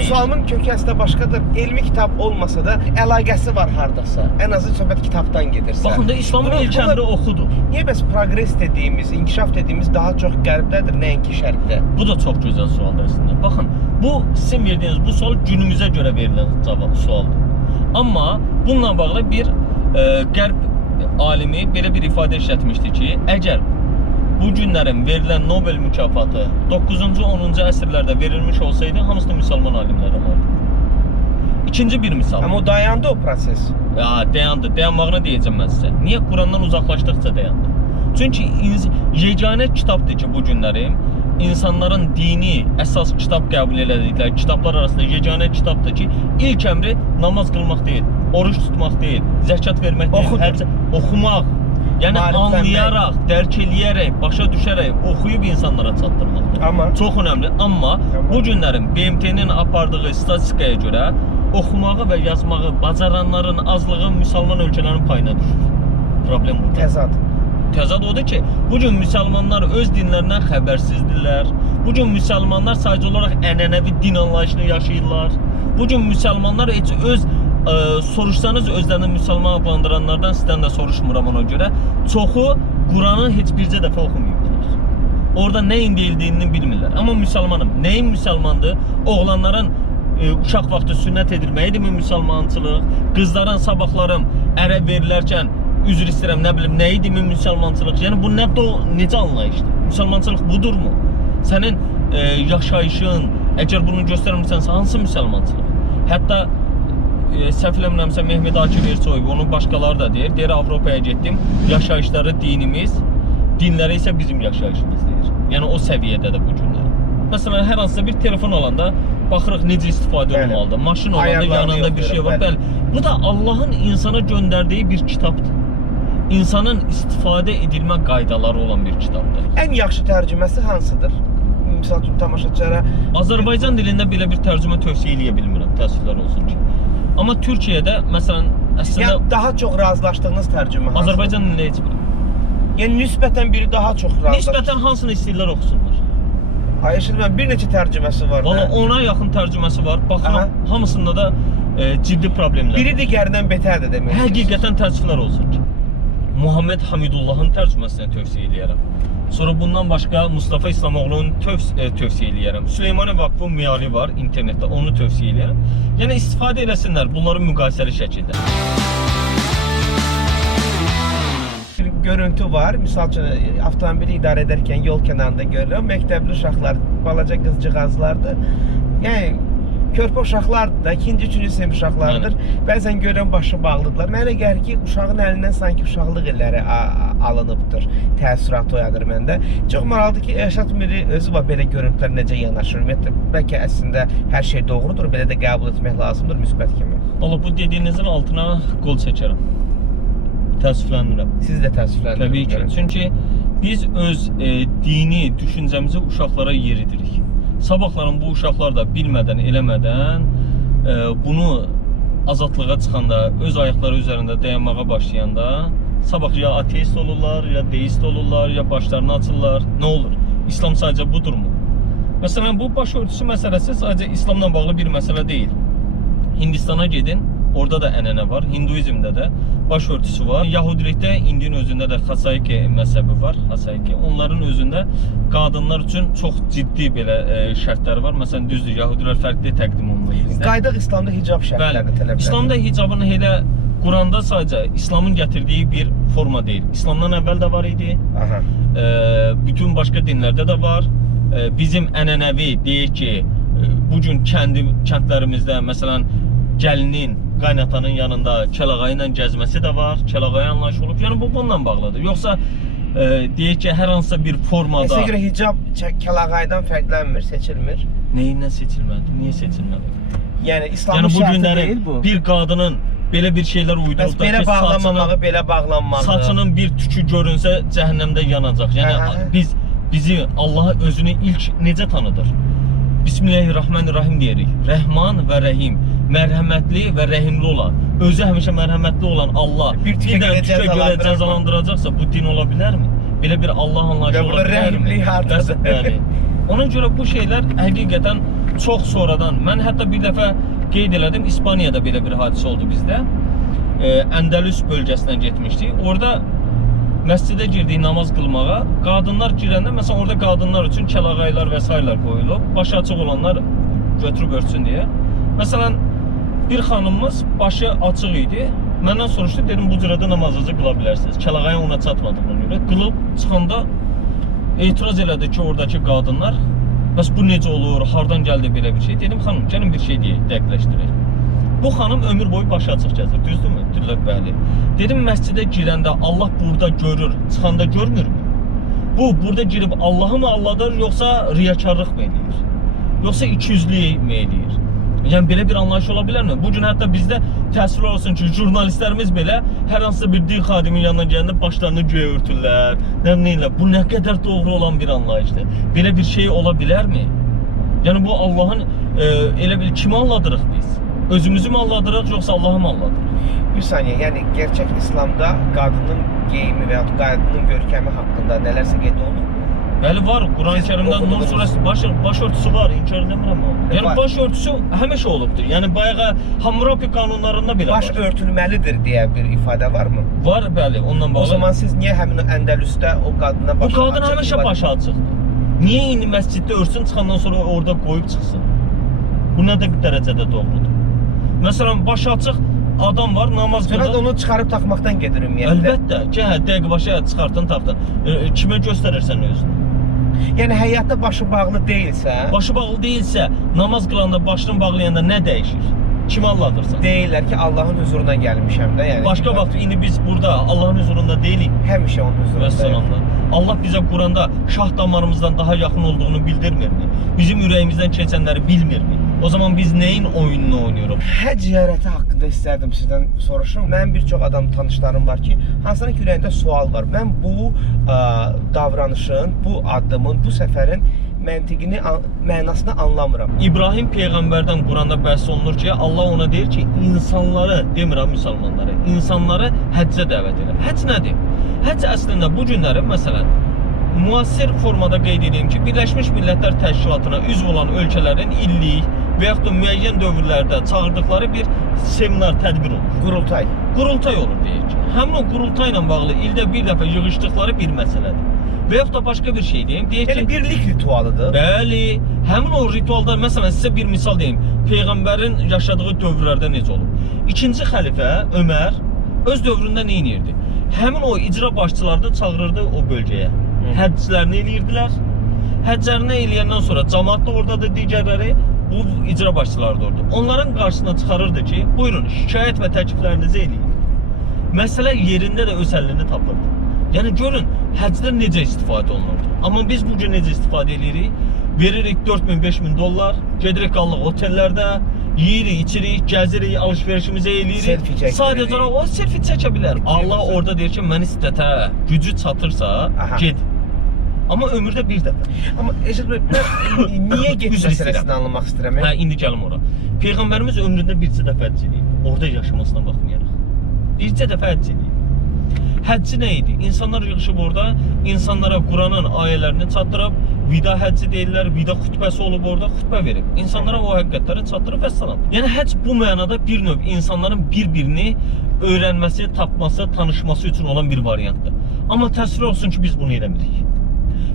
Sualımın kökü əslində başqadır. Elmi kitab olmasa da əlaqəsi var hardasa. Ən azı söhbət kitabdan gedirsə. Baxın da İslamın ilk əmri oxudur. Niyə bəs progres dediyimiz, inkişaf dediyimiz daha çox qərbdədir, nəinki şərqdə? Bu da çox gözəl sualdır əslində. Baxın, bu sizin verdiyiniz bu sual günümüzə görə verilən sualdır. Amma bununla bağlı bir Qərb alimi belə bir ifadə işlətmişdi ki, əgər bu günlərin verilən Nobel mükafatı 9-cu, 10-cu əsrlərdə verilmiş olsaydı, hamısını müsəlman alimlər alardı. İkinci bir misal. Amma o dayandı o proses. Ya dayandı. Dayanmağını deyəcəm mən sizə. Niyə? Qurandan uzaqlaşdıqca dayandı. Çünki yeganə kitabdır ki, bu günlərim insanların dini əsas kitab qəbul elədikləri kitablar arasında yeganə kitabdır ki, ilk əmri namaz qılmaq deyil, oruç tutmaq deyil, zəkat vermək deyil, oxumaq. Yəni anlayaraq, dərk eləyərək, başa düşərək, oxuyub insanlara çatdırmaqdır. Amma çox önəmli. Amma bu günlərin BMT-nin apardığı statistikaya görə oxumağı və yazmağı bacaranların azlığı müsəlman ölkələrin payına düşür. Problem bu. Təzad. Təzad odur ki, bugün müsəlmanlar öz dinlərindən xəbərsizdirlər. Bugün müsəlmanlar sadəcə olaraq ənənəvi din anlayışını yaşayırlar. Bugün müsəlmanlar heç öz soruşsanız özlərini müsəlman adlandıranlardan sizdən də soruşmuram ona görə. Çoxu Quranı heç bircə dəfə oxumayıblar. Orada nəyin deyildiyini bilmirlər. Amma müsəlmanım. Nəyin müsəlmandır? Oğlanların uşaq vaxtı sünnət edilməyidirmi müsəlmançılıq? Qızların, sabahlarım ərə verilərkən üzr istəyirəm, nə bilim, nə idimi müsəlmançılıq? Yəni bu necə anlayışdır? Müsəlmançılıq budurmu? Sənin yaşayışın, əgər bunu göstərmirsənsə, hansı müsəlmançılıq? Hətta səhv eləmirəmsə Mehmet Akif Ersoyev, onun başqaları da deyir. Deyir, Avropaya getdim, yaşayışları dinimiz, dinləri isə bizim yaşayışımız deyir. Yəni o səviyyədədir bu günlər. Məsələn, hər hansısa bir telefon alanda baxırıq necə istifadə olunmalıdır. Maşın olanda yanında bir şey var. Bəli. Bu da Allahın insana göndərdiyi bir kitabdır. İnsanın istifadə edilmə qaydaları olan bir kitabdır. Ən yaxşı tərcüməsi hansıdır? Misal üçün tamaşaçılara Azərbaycan dilində belə bir tərcümə tövsiyə eləyə bilmirəm, təəssüflər olsun ki. Amma Türkiyədə məsələn əslində yəni daha çox razılaşdığınız tərcümə hansıdır? Azərbaycan dilində heç biri. Yəni nisbətən biri daha çox razılaşır. Nisbətən hansını istəyirlər oxusunlar. Ay eşitmə, bir neçə tərcüməsi var. Valla ona yaxın tərcüməsi var. Baxıram, hamısında da ciddi problemlər. Biri digərindən betərdir demək. Həqiqətən təəssüflər olsun ki. Muhammed Hamidullahın tərcüməsini tövsiyə eləyərəm. Sonra bundan başqa Mustafa İslamoğlu'nun tövsiyə eləyərəm. Süleymani Vakfı meali var internetdə, onu tövsiyə eləyərəm. Yəni istifadə eləsinlər bunları müqayisəli şəkildə. Bir görüntü var. Misal üçün avtomobili idarə edərkən yol kənarında görürəm. Məktəbli uşaqlar, balaca qızcığazlardır. Yəni körpə uşaqlardır da, ikinci, üçüncü sinif uşaqlardır. Bəzən görürəm başı bağlıdırlar. Mənə gəlir ki, uşağın əlindən sanki uşaqlıq illəri alınıbdır. Təəssürat oyadır məndə. Çox maraqlıdır ki, Elşad Miri özü var belə görüntülər necə yanaşır. Bəlkə əslində hər şey doğrudur, belə də qəbul etmək lazımdır müsbət kimi. Valla bu dediyinizin altına qol çəkərəm. Təəssüflənmirəm. Siz də təəssüfləndirir. Təbii ki. Çünki biz öz dini düşüncəmizi uşaqlara yeridirik. Sabahların bu uşaqlar da bilmədən, eləmədən bunu azadlığa çıxanda, öz ayaqları üzərində dayanmağa başlayanda sabah ya ateist olurlar, ya deist olurlar, ya başlarını açırlar. Nə olur? İslam sadəcə budurmu? Məsələn, bu başörtüsü məsələsi sadəcə İslamla bağlı bir məsələ deyil. Hindistana gedin, orada da ənənə var, hinduizmdə də başörtüsü var. Yahudilikdə indinin özündə də Hasaiki məzhəbi var, Hasaiki. Onların özündə qadınlar üçün çox ciddi belə şərtlər var. Məsələn, düzdür, Yahudilər fərqli təqdim olunur bizdə. Qaydaq İslamda hicab şərtlərini tələb edir. İslamda hicabın elə Quranda sadəcə İslamın gətirdiyi bir forma deyil. İslamdan əvvəl də var idi. Aha. Bütün başqa dinlərdə də var. Bizim ənənəvi deyək ki, bugün kəndlərimizdə məsələn gəlinin, qaynatanın yanında kəlağayı ilə gəzməsi də var. Kəlağayı anlayışı olub. Yəni bu bununla bağlıdır. Yoxsa deyək ki, hər hansısa bir formada... Sizə görə hicab kəlağaydan fərqlənmir, seçilmir. Neyindən seçilmədi? Niyə seçilmədi? Yəni İslamın şərti deyil bu. Bir qadının belə bir şeylər uydurub da belə bağlanmamağı, belə bağlanmağı. Saçının bir tükü görünsə cəhənnəmdə yanacaq. Yəni bizi Allah özünü ilk necə tanıdır? Bismillahirrahmanirrahim deyirik. Rəhman və Rəhim. Mərhəmətli və rəhimli olan. Özü həmişə mərhəmətli olan Allah bir dənə tükə görə cəzalandıracaqsa bu din ola bilərmi? Belə bir Allah anlayışı ola bilərmi? Ona görə bu şeylər həqiqətən çox sonradan. Mən hətta bir dəfə qeyd elədim, İspaniyada belə bir hadisə oldu bizdə. Əndəlüs bölgəsindən getmişdik. Orada məscidə girdik namaz qılmağa. Qadınlar girəndə, məsələn, orada qadınlar üçün kəlağaylar və s. qoyulub. Başı açıq olanlar götürüb örtsün deyə. Məsələn, bir xanımımız başı açıq idi. Məndən soruşdu, dedim bu cürədə namazınızı qıla bilərsiniz. Kəlağaya ona çatmadığına görə qılıb çıxanda etiraz elədi ki, oradakı qadınlar, bəs bu necə olur, hardan gəldi belə bir şey? Dedim, xanım, gəlin bir şey deyək, dəqiqləşdirək. Bu xanım ömür boyu başı açıq gəzir, düzdürmü? Dedilər, bəli. Dedim, məscidə girəndə Allah burada görür, çıxanda görmürmü? Bu, burada girib Allahı mı alladır, yoxsa riyakarlıq mı eləyir? Yoxsa ikiyüzlülük mi eləyir? Yəni belə bir anlayış ola bilərmi? Bu gün hətta bizdə təəssüf olsun ki, jurnalistlərimiz belə hər hansısa bir din xadiminin yanına gələndə başlarını göyə örtürlər. Nə bu nə qədər doğru olan bir anlayışdır. Belə bir şey ola bilərmi? Yəni bu Allahın elə bil kimi alladırıq biz? Özümüzü mü alladırıq, yoxsa Allahı mı alladırıq? Bir saniye, yəni gerçək İslamda qadının geyimi və ya qadının görkəmi haqqında nələrsə qeyd olunur? Bəli, var. Quran-ı Kərimdə Nur surəsi başörtüsü var, inkar eləmirəm onu. Yəni başörtüsü həmişə olubdur. Yəni bayağı Hammurapi qanunlarında belə var. Baş örtülməlidir deyə bir ifadə varmı? Var, bəli, ondan bağlı. O zaman siz niyə həmin o Əndəlüsdə o qadına başı açıq? Bu qadın həmişə başı açıqdır. Niyə indi məsciddə örsün, çıxandan sonra orada qoyub çıxsın? Bu nə dərəcədə doğrudur? Məsələn, başı açıq adam var, namaz qılır. Sonra onu çıxarıb taxmaqdan gedir ümumiyyətlə. Əlbəttə, dəqiq başa çıxartın, taxdın. Kimə göstərirsən özünü? Yəni həyatda başı bağlı deyilsə, Başı bağlı deyilsə, namaz qılanda, başını bağlayanda nə dəyişir? Kimi alladırsan? deyirlər ki, Allahın huzuruna gəlmişəm də, yəni. Başqa vaxt indi biz burada Allahın huzurunda deyilik. Həmişə onun huzurundayıq. Vəssalamlar. Allah bizə Quranda şah damarımızdan daha yaxın olduğunu bildirmirmi? Bizim ürəyimizdən keçənləri bilmirmi? O zaman biz neyin oyununu oynuyoruz? Həcc ziyarəti haqqında istərdim sizdən soruşum. Mənim bir çox adam tanışlarım var ki, hansına ki ürəyində sual var. Mən bu davranışın, bu addımın, bu səfərin məntiqini, mənasını anlamıram. İbrahim Peyğəmbərdən Quranda bəhs olunur ki, Allah ona deyir ki, insanları, demirəm müsəlmanları, insanları həccə dəvət edir. Həcc nədir? Həcc əslində bu günləri, məsələn, müasir formada qeyd edeyim ki, Birləşmiş Millətlər Təşkilatına üzv olan ölkələrin illik və yaxud da müəyyən dövrlərdə çağırdıqları bir seminar, tədbir olur. Qurultay. Qurultay olur deyək ki. Həmin o qurultayla bağlı ildə bir dəfə yığışdıqları bir məsələdir. Və yaxud da başqa bir şey deyim. Deyək Yəni ki, birlik ritualıdır. bəli, həmin o ritualda, məsələn, sizə bir misal deyim. Peyğəmbərin yaşadığı dövrlərdə necə olub? İkinci xəlifə Ömər öz dövründə nə edirdi? Həmin o icra başçılarını çağırırdı o bölgəyə. Həcclərini eləyirdilər. Həcclərini eləyəndən sonra cəmaət də oradadır, digərləri, bu icra başçıları da orada. Onların qarşısına çıxarırdı ki, buyurun, şikayət və təkliflərinizi eləyin. Məsələ yerində də öz həllini tapırdı. Yəni görün, həccdən necə istifadə olunurdu. Amma biz bugün necə istifadə edirik? Veririk 4000-5000 dollar, gedirik qallıq otellərdə, yeyirik, içirik, gəzirik, alışverişimizi eləyirik. Selfie çəkdirik. Sadəcə o selfie çəkə bilər. Allah orada deyir ki, mən istətə, gücü çatırsa, ged. Amma ömürdə bir dəfə. Amma Eşit bəy, mən niyə getmək məsələsini anlamaq istəyirəm? Hə, indi gəlim ora. Peyğəmbərimiz ömründə bircə dəfə həcc edib. Orada yaşamasına baxmayaraq. Bircə dəfə həcc edib. Həcci nə idi? İnsanlar yığışıb orada, insanlara Quranın ayələrini çatdırıb, vida həcci deyirlər, vida xütbəsi olub orada, xütbə verib. İnsanlara o həqiqətləri çatdırıb və salam. Yəni həcc bu mənada bir növ insanların bir-birini öyrənməsi, tapması, tanışması üçün olan bir variantdır. Amma təəssüf olsun ki, biz bunu eləmirik.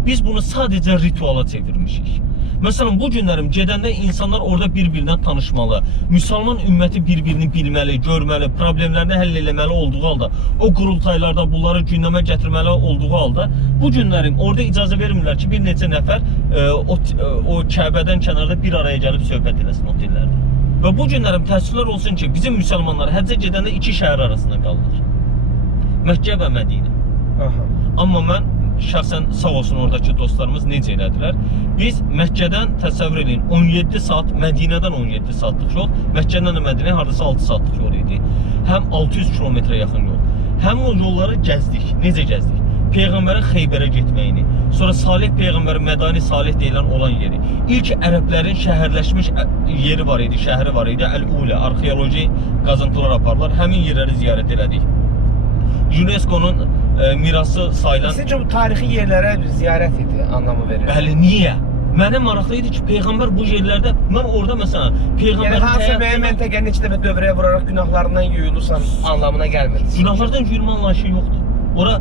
Biz bunu sadəcə rituala çevirmişik. Məsələn, bu günlərim gedəndə insanlar orada bir-birinə tanışmalı, müsəlman ümməti bir-birini bilməli, görməli, problemlərini həll eləməli olduğu halda, o qurultaylarda bunları gündəmə gətirməli olduğu halda, bu günlərim orada icazə vermirlər ki, bir neçə nəfər o Kəbədən kənarda bir araya gəlib söhbət eləsin otellərdə. Və bu günlərim təəssüflər olsun ki, bizim müsəlmanlar həccə gedəndə iki şəhər arasında qalır. Məkkə və Mədinə. Amma mən şəxsən sağ olsun oradakı dostlarımız necə elədilər? Biz Məkkədən təsəvvür edin 17 saat, Mədinədən 17 saatlıq yol, Məkkədən də Mədinəyə hardasa 6 saatlıq yol idi. Həm 600 kilometrə yaxın yol. Həmin o yolları gəzdik. Necə gəzdik? Peyğəmbərin Xeybərə getməyini, sonra Salih Peyğəmbərin Mədani Salih deyilən olan yeri, ilk ərəblərin şəhərləşmiş yeri var idi, şəhəri var idi, Əl-Ulə, arxeoloji qazıntılar aparlar, həmin yerləri ziyarət elədik. UNESCO-nun mirası sayılan... Sizcə bu tarixi yerlərə ziyarət idi, anlamı verir. Bəli, niyə? Mənə maraqlı idi ki, Peyğəmbər bu yerlərdə, mən orada məsələn, Peyğəmbərin yəni, hansı müəyyən məntəqəni neçə dəfə dövrəyə vuraraq günahlarından yuyulursan anlamına gəlmir. Günahlardan yuyulma anlayışı yoxdur. Ora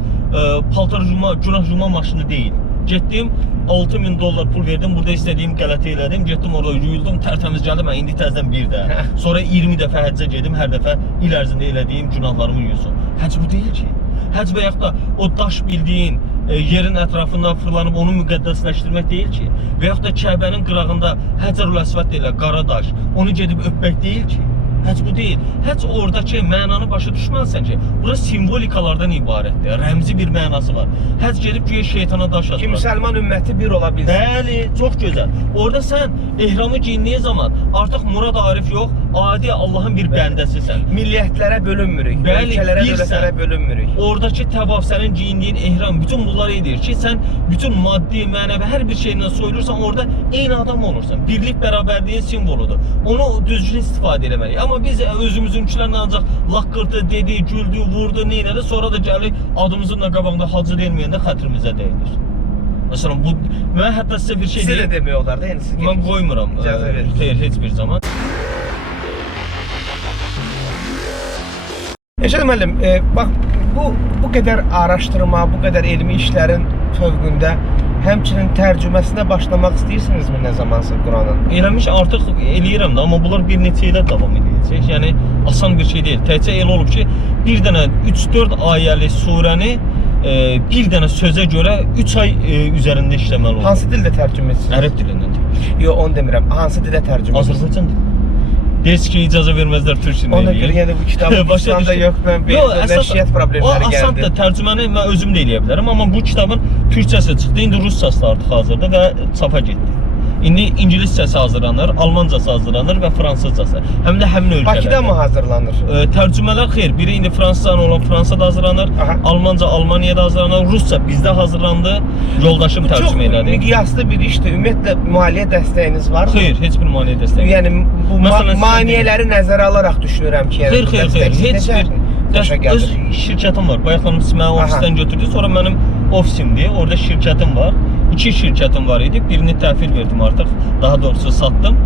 paltar yuma, günah yuma maşını deyil. Getdim 6000 dollar pul verdim. Burada istədiyim qələti elədim. Getdim orada yuyuldum, tərtəmiz gəldim. Mən indi təzədən bir də. Sonra 20 dəfə həccə gedim. Hər dəfə il ərzində elədiyim günahlarımı yuyusun. Həcc bu deyil ki. Həcc və yaxud da o daş bildiyin yerin ətrafından fırlanıb onu müqəddəsləşdirmək deyil ki. Və yaxud da Kəbənin qırağında Həcərül Əsvəd deyirlər, qara daş. Onu gedib öpmək deyil ki. Həcc bu deyil. Həcc oradakı mənanı başa düşməlisən ki, bura simvolikalardan ibarətdir. Rəmzi bir mənası var. Həcc gedib güya şeytana daş atır. Ki müsəlman ümməti bir ola bilsin. Bəli, çox gözəl. Orada sən ehramı geyindiyin zaman artıq Murad Arif yox, adi Allahın bir bəndəsisən. Milliyyətlərə bölünmürük, Bəli, ölkələrə, birsən. dövlətlərə bölünmürük. Oradakı təvaf, sənin geyindiyin ehram, bütün bunları edir ki, sən bütün maddi, mənəvi hər bir şeyindən soyulursan, orada eyni adam olursan. Birlik, bərabərliyin simvoludur. Onu düzgün istifadə etməliyik. Amma biz özümüzünkilərlə ancaq laqqırtı, dedi, güldü, vurdu, neynədi, sonra da gəlir adımızın da qabağında hacı deyilməyəndə xətrimizə deyilir. Məsələn, bu, mən hətta sizə bir şey Sizə də deyim, demək olar da, yəni siz mən qoymuram, İcazə verin. xeyr, heç bir zaman. Yaşad müəllim, bax bu qədər araşdırma, bu qədər elmi işlərin fövqündə həmçinin tərcüməsinə başlamaq istəyirsinizmi nə zamansı Quranın? Eləmiş artıq eləyirəm də, amma bunlar bir neçə ilə davam edəcək. Yəni asan bir şey deyil. Təkcə elə olub ki, bir dənə 3-4 ayəli surəni bir dənə sözə görə 3 ay üzərində işləməli olur. Hansı dildə tərcümə edirsiniz? Ərəb dilindən. Yox, onu demirəm. Hansı dildə tərcümə edirsiniz? Azərbaycan dili. Deyir ki, icazə verməzlər türkçəni Ona görə yəni bu kitabı Türkistanda yox, mən nəşriyyat problemləri gəldi. Asan da tərcüməni mən özüm də eləyə bilərəm, amma bu kitabın türkçəsi çıxdı, indi ruscası artıq hazırdır və çapa getdi. İndi ingiliscəsi hazırlanır, almancası hazırlanır və fransızcası. Həm də həmin ölkələrdə. Bakıda mı hazırlanır? Tərcümələr xeyr, biri indi Fransadan olan Fransada hazırlanır, Aha. Almanca Almaniyada hazırlanır, Rusca bizdə hazırlandı, yoldaşım tərcümə elədi. Çox miqyaslı bir işdir. Ümumiyyətlə maliyyə dəstəyiniz var mı? Xeyr, heç bir maliyyə dəstəyi. Yəni bu Məsələn, maneələri nəzərə alaraq düşünürəm ki, yəni Xeyr, heç bir öz şirkətim var. Bayaq xanım siz mənim ofisdən götürdü, sonra mənim ofisimdir. Orada şirkətim var. 2 şirkətim var idi. Birini təhvil verdim artıq. Daha doğrusu satdım.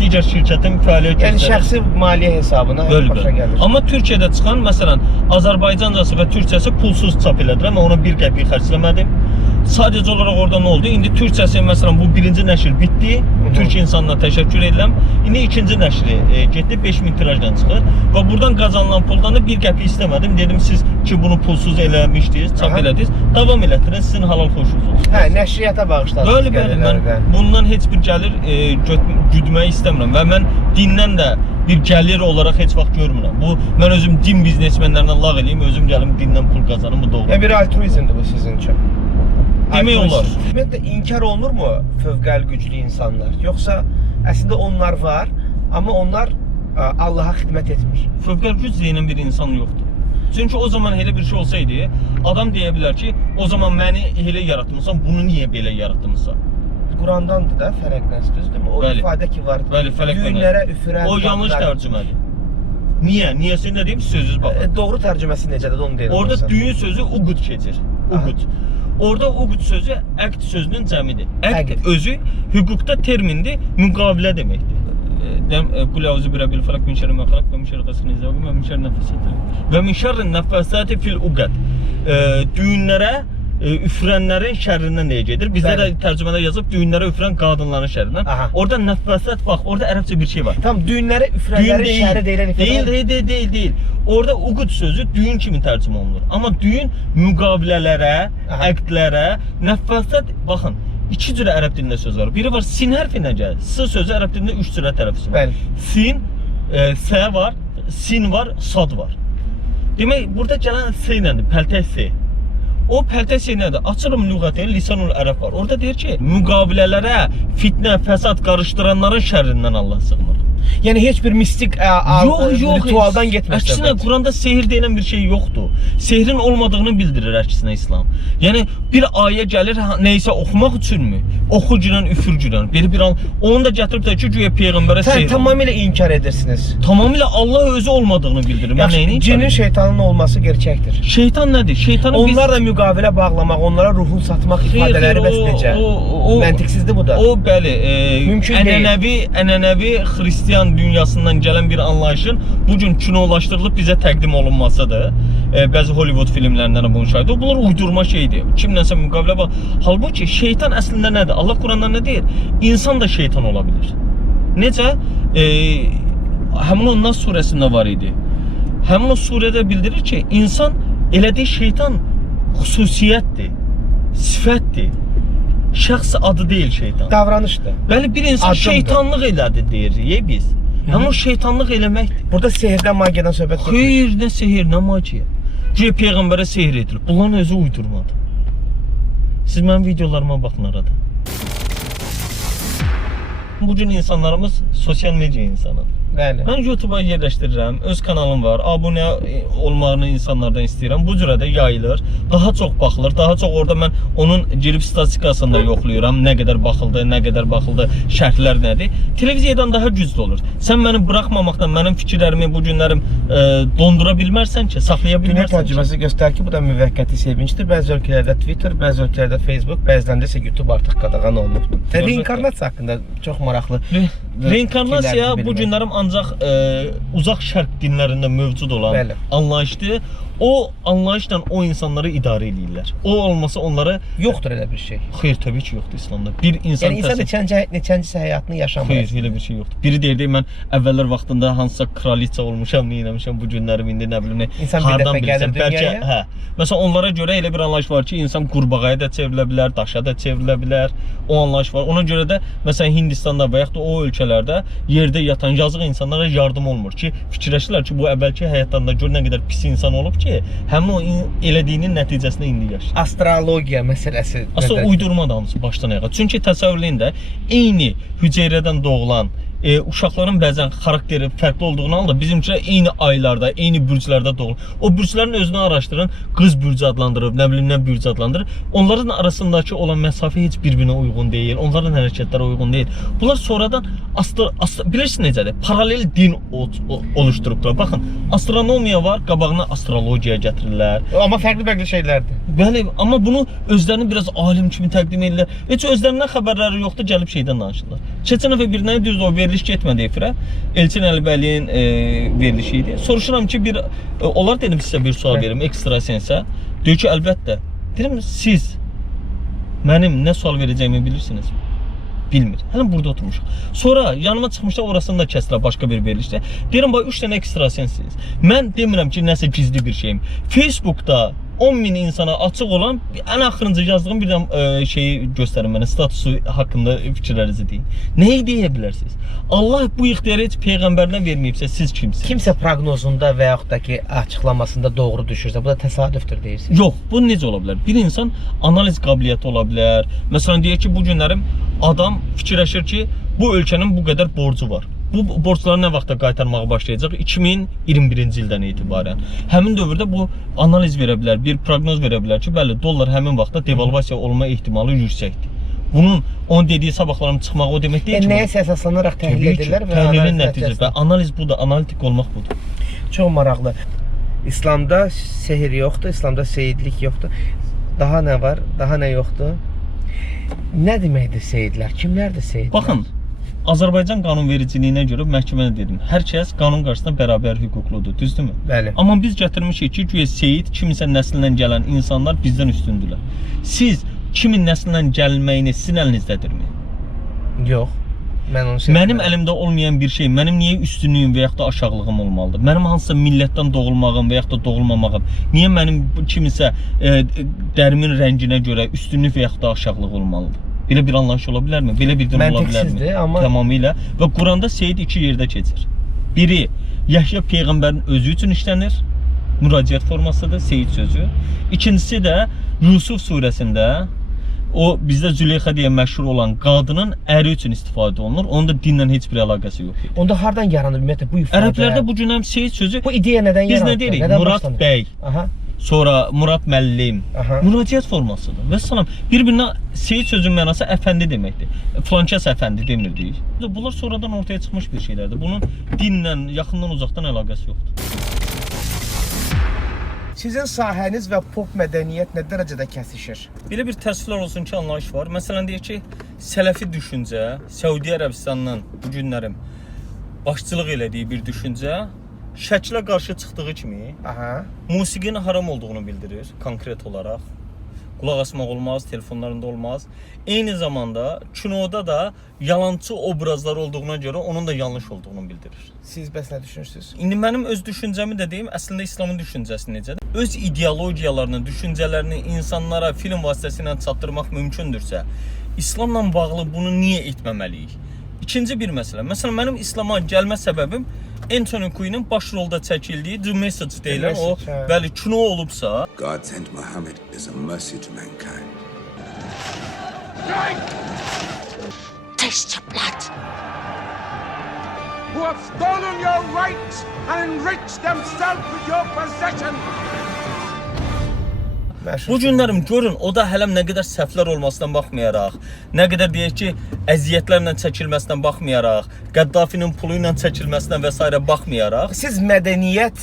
Digər şirkətim fəaliyyət göstərir. Yəni şəxsi maliyyə hesabına başa gəlir. Amma Türkiyədə çıxan, məsələn, Azərbaycancası və türkçəsi pulsuz çap elədilər. Mən ona 1 qəpik xərcləmədim. Sadəcə olaraq orada nə oldu? İndi türkçəsi, məsələn, bu birinci nəşr bitdi. Türk insanına təşəkkür edirəm. İndi ikinci nəşri getdi, 5000 tirajdan çıxır. Və buradan qazanılan puldan da 1 qəpik istəmədim. Dedim, siz ki bunu pulsuz eləmişdiniz, çap elədiniz, davam elətdirin, sizin halal xoşunuz olsun. Hə, nəşriyyata bağışladınız. Bəli, mən bundan heç bir gəlir güdməyi istəmirəm və mən dindən də bir gəlir olaraq heç vaxt görmürəm. Bu, mən özüm din biznesmenlərindən lağ eləyim, özüm gəlim dindən pul qazanım, bu doğru. Yəni bir altruizmdir bu sizin üçün. Demək olar. Ümumiyyətlə inkar olunurmu fövqəli güclü insanlar? Yoxsa əslində onlar var, amma onlar Allaha xidmət etmir. Fövqəli güc deyilən bir insan yoxdur. Çünki o zaman elə bir şey olsaydı, adam deyə bilər ki, o zaman məni elə yaratmısan, bunu niyə belə yaratmısan? Qurandandır da fərq nəsə, düzdürmü? O ifadə ki var. Bəli, fələk düyünlərə üfürən. O yanlış tərcümədir. Niyə? Niyəsi nə deyim? Sözünüz baxın. Doğru tərcüməsi necədir onu deyim. Orada düyün sözü uqud keçir. Uqud. Orada uqud sözü əqd sözünün cəmidir. Əqd özü hüquqda termindir, müqavilə deməkdir. Qul əuzu birəbil fəlaq min şərri mə xalaq və min şərri qasidin izə və min şərri nəffəsəti və min şərri nəffəsəti fil uqad. Düyünlərə üfürənlərin şərrindən nəyə gedir? Bizdə də tərcümədə yazıb düyünlərə üfürən qadınların şərrindən. Orada nəffəsət bax, orada ərəbcə bir şey var. Tam düyünlərə üfürənlərin şərri deyilən ifadə. Deyil. Orada uqud sözü düyün kimi tərcümə olunur. Amma düyün müqavilələrə, əqdlərə, nəffəsət baxın. 2 cürə ərəb dilində söz var. Biri var sin hərfi ilə gəlir. S sözü ərəb dilində 3 cürə tərəfisi var. Sin, S var, sin var, sad var. Demək, burada gələn S iləndir, pəltək S. O pəltək S nədir? Açılım lüğətin, lisanul ərəb var. Orada deyir ki, müqavilələrə fitnə, fəsad qarışdıranların şərrindən Allah sığınır. Yəni heç bir mistik ritualdan getmir. Əksinə Quranda sehir deyilən bir şey yoxdur. Sehrin olmadığını bildirir əksinə İslam. Yəni bir ayə gəlir nəysə oxumaq üçünmü? Oxu girən, üfür girən. Bir an onu da gətirib də ki, güya peyğəmbərə sehir. Tamamilə inkar edirsiniz. Tamamilə Allah özü olmadığını bildirir. Mən nəyini inkar cinin, şeytanın olması gerçəkdir. Şeytan nədir? Şeytanı onlarla müqavilə bağlamaq, onlara ruhun satmaq ifadələri bəs necə? Məntiqsizdir bu da. O bəli, ənənəvi xristian dünyasından gələn bir anlayışın bu gün kinolaşdırılıb bizə təqdim olunmasıdır. bəzi Hollywood filmlərindən bunun şahidi. Bunlar uydurma şeydir. Kimlənsə müqavilə bax. Halbuki şeytan əslində nədir? Allah Quranda nə deyir? İnsan da şeytan ola bilir. Necə? Həmin o Nas surəsində var idi. Həmin o surədə bildirir ki, insan elədiyi şeytan xüsusiyyətdir, sifətdir. Şəxs adı deyil şeytan. Davranışdır. Bəli, bir insan Addımdır. şeytanlıq elədi deyirik biz. Həmin o şeytanlıq eləməkdir. Burada sehirdən, magiyadan söhbət getmir. Xeyr, nə sehir, nə magiya. Güya peyğəmbərə sehir edilib. Bunların özü uydurmadır. Siz mənim videolarıma baxın arada. Bugün insanlarımız sosial medya insanıdır. Bəli. Mən YouTube-a yerləşdirirəm, öz kanalım var, abunə olmağını insanlardan istəyirəm. Bu cürə də yayılır, daha çox baxılır, daha çox orada mən onun girib statistikasını da yoxlayıram. Nə qədər baxıldı, şərhlər nədir? Televiziyadan daha güclü olur. Sən məni buraxmamaqdan mənim fikirlərimi, bu günlərim dondura bilmərsən ki, saxlaya Dünya bilmərsən ki. təcrübəsi göstərir ki, bu da müvəqqəti sevincdir. Bəzi ölkələrdə Twitter, bəzi ölkələrdə Facebook, bəzilərində isə YouTube artıq qadağan olunubdur. Reinkarnasiya haqqında çox maraqlı. Reinkarnasiya fikirlərinizi bu bilmək. günlərim ancaq uzaq şərq dinlərində mövcud olan Bəli. anlayışdır. O anlayışla o insanları idarə edirlər. O olmasa onları Yoxdur elə bir şey. xeyr təbii ki yoxdur İslamda. Bir insan Yəni insan neçəncə həyatını yaşamır. xeyr elə bir şey yoxdur. Biri deyirdi mən əvvəllər vaxtında hansısa kraliça olmuşam, nə etmişəm bu günlərim indi nə bilim nə. İnsan bir dəfə gəlir dünyaya. Hə. Məsələn onlara görə elə bir anlayış var ki, insan qurbağaya da çevrilə bilər, daşa da çevrilə bilər. O anlayış var. Ona görə də məsələn Hindistanda və yaxud da o ölkələrdə yerdə yatan yazıq insanlara yardım olmur ki, fikirləşirlər ki, bu əvvəlki həyatlarında gör nə qədər pis insan olub ki, həmin o elədiyinin nəticəsində indi yaşayır. Astrologiya məsələsi. Aslında uydurma da hamısı başdan ayağa. Çünki təsəvvürləyin də eyni hüceyrədən doğulan uşaqların bəzən xarakteri fərqli olduğunu halda bizimkilər eyni aylarda, eyni bürclərdə doğulur. O bürclərin özünü araşdırın, qız bürcü adlandırıb, nə bilim nə bürcü adlandırır. Onların arasındakı olan məsafə heç bir-birinə uyğun deyil, onların hərəkətləri uyğun deyil. Bunlar sonradan bilirsiniz necədir? Paralel din oluşturublar. Baxın, astronomiya var, qabağına astrologiya gətirirlər. Amma fərqli şeylərdir. Bəli, amma bunu özlərini biraz alim kimi təqdim edirlər. Heç özlərindən xəbərləri yoxdur, gəlib şeydən danışırlar. Keçən dəfə birinə düz o veriliş getmədi efirə. Elçin Əlibəlinin verilişi idi. Soruşuram ki, onlar dedim sizə bir sual verim, ekstra sensə. Deyir ki, əlbəttə. Deyirəm, siz mənim nə sual verəcəyimi bilirsiniz? Bilmir. Hələ burada oturmuşuq. Sonra yanıma çıxmışda orasını da kəsdirə başqa bir verilişdə. Deyirəm, bax 3 dənə ekstra sensiniz. Mən demirəm ki, nəsə gizli bir şeyim. Facebookda 10.000 insana açıq olan ən axırıncı yazdığım bir şeyi göstərin mənə, statusu haqqında fikirlərinizi deyin. Nəyi deyə bilərsiniz? Allah bu ixtiyarı heç peyğəmbərinə verməyibsə siz kimsiniz? Kimsə proqnozunda və yaxud da ki, açıqlamasında doğru düşürsə, bu da təsadüfdür deyirsiniz. Yox, bu necə ola bilər? Bir insan analiz qabiliyyəti ola bilər. Məsələn, deyək ki, bu günlərim adam fikirləşir ki, bu ölkənin bu qədər borcu var. Bu borcları nə vaxtda qaytarmağa başlayacaq? 2021-ci ildən etibarən. Həmin dövrdə bu analiz verə bilər, bir proqnoz verə bilər ki, bəli, dollar həmin vaxtda devalvasiya olma ehtimalı yüksəkdir. Bunun onun dediyi sabahların çıxmağı o demək deyil ki, nəyəsə əsaslanaraq təhlil edirlər və təhlilin nəticəsi və analiz budur, analitik olmaq budur. Çox maraqlı. İslamda sehir yoxdur, İslamda seyidlik yoxdur. Daha nə var? Daha nə yoxdur? Nə deməkdir seyidlər? Kimlərdir seyidlər? Baxın, Azərbaycan qanunvericiliyinə görə məhkəmədə dedim, hər kəs qanun qarşısında bərabər hüquqludur, düzdürmü? Bəli. Amma biz gətirmişik ki, güya seyid kimisə nəslindən gələn insanlar bizdən üstündürlər. Siz kimin nəslindən gəlməyini sizin əlinizdədirmi? Yox. Mənim əlimdə olmayan bir şey, mənim niyə üstünlüyüm və yaxud da aşağılığım olmalıdır? Mənim hansısa millətdən doğulmağım və yaxud da doğulmamağım, niyə mənim kimisə dərimin rənginə görə üstünlük və yaxud da aşağılıq olmalıdır? Belə bir anlayış ola bilərmi? Belə bir din ola bilərmi? Məntiqsizdir, amma Tamamilə. Və Quranda seyid iki yerdə keçir. Biri, Yəhya Peyğəmbərin özü üçün işlənir, müraciət formasıdır, seyid sözü. İkincisi də Yusuf surəsində o bizdə Züleyxa deyə məşhur olan qadının əri üçün istifadə olunur. Onun da dinlə heç bir əlaqəsi yox idi. onda hardan yarandı ümumiyyətlə bu ifadə? Ərəblərdə bu gün həm seyid sözü, bu ideya nədən biz yarandı? nə deyirik? Nədən Murad başlandı? bəy, Aha. sonra Murad müəllim. Aha. Müraciət formasıdır. Və salam, bir-birinə seyid sözünün mənası əfəndi deməkdir. Filankəs əfəndi demirdik. Bunlar sonradan ortaya çıxmış bir şeylərdir. Bunun dinlə, yaxından uzaqdan əlaqəsi yoxdur. Sizin sahəniz və pop mədəniyyət nə dərəcədə kəsişir? Belə bir təsvirlər olsun ki, anlayış var. Məsələn, deyək ki, sələfi düşüncə, Səudiyyə Ərəbistanının bu günlərim başçılıq elədiyi bir düşüncə şəklə qarşı çıxdığı kimi Aha. musiqinin haram olduğunu bildirir konkret olaraq. Qulaq asmaq olmaz, telefonlarında olmaz. Eyni zamanda kinoda da yalançı obrazlar olduğuna görə onun da yanlış olduğunu bildirir. Siz bəs nə düşünürsünüz? İndi mənim öz düşüncəmi də deyim, əslində İslamın düşüncəsi necədir? Öz ideologiyalarını, düşüncələrini insanlara film vasitəsilə çatdırmaq mümkündürsə, İslamla bağlı bunu niyə etməməliyik? İkinci bir məsələ. Məsələn, mənim İslama gəlmə səbəbim Anthony Quinn'in baş rolda çəkildiyi The Message deyilən o, bəli, kino olubsa, God sent Muhammad as a mercy to mankind. Taste your blood. Who have stolen your rights and enriched themselves with your possession. bu günlərim görün, o da hələm nə qədər səhvlər olmasından baxmayaraq, nə qədər deyək ki, əziyyətlərlə çəkilməsindən baxmayaraq, Qəddafinin pulu ilə çəkilməsindən və s. baxmayaraq, Siz mədəniyyət,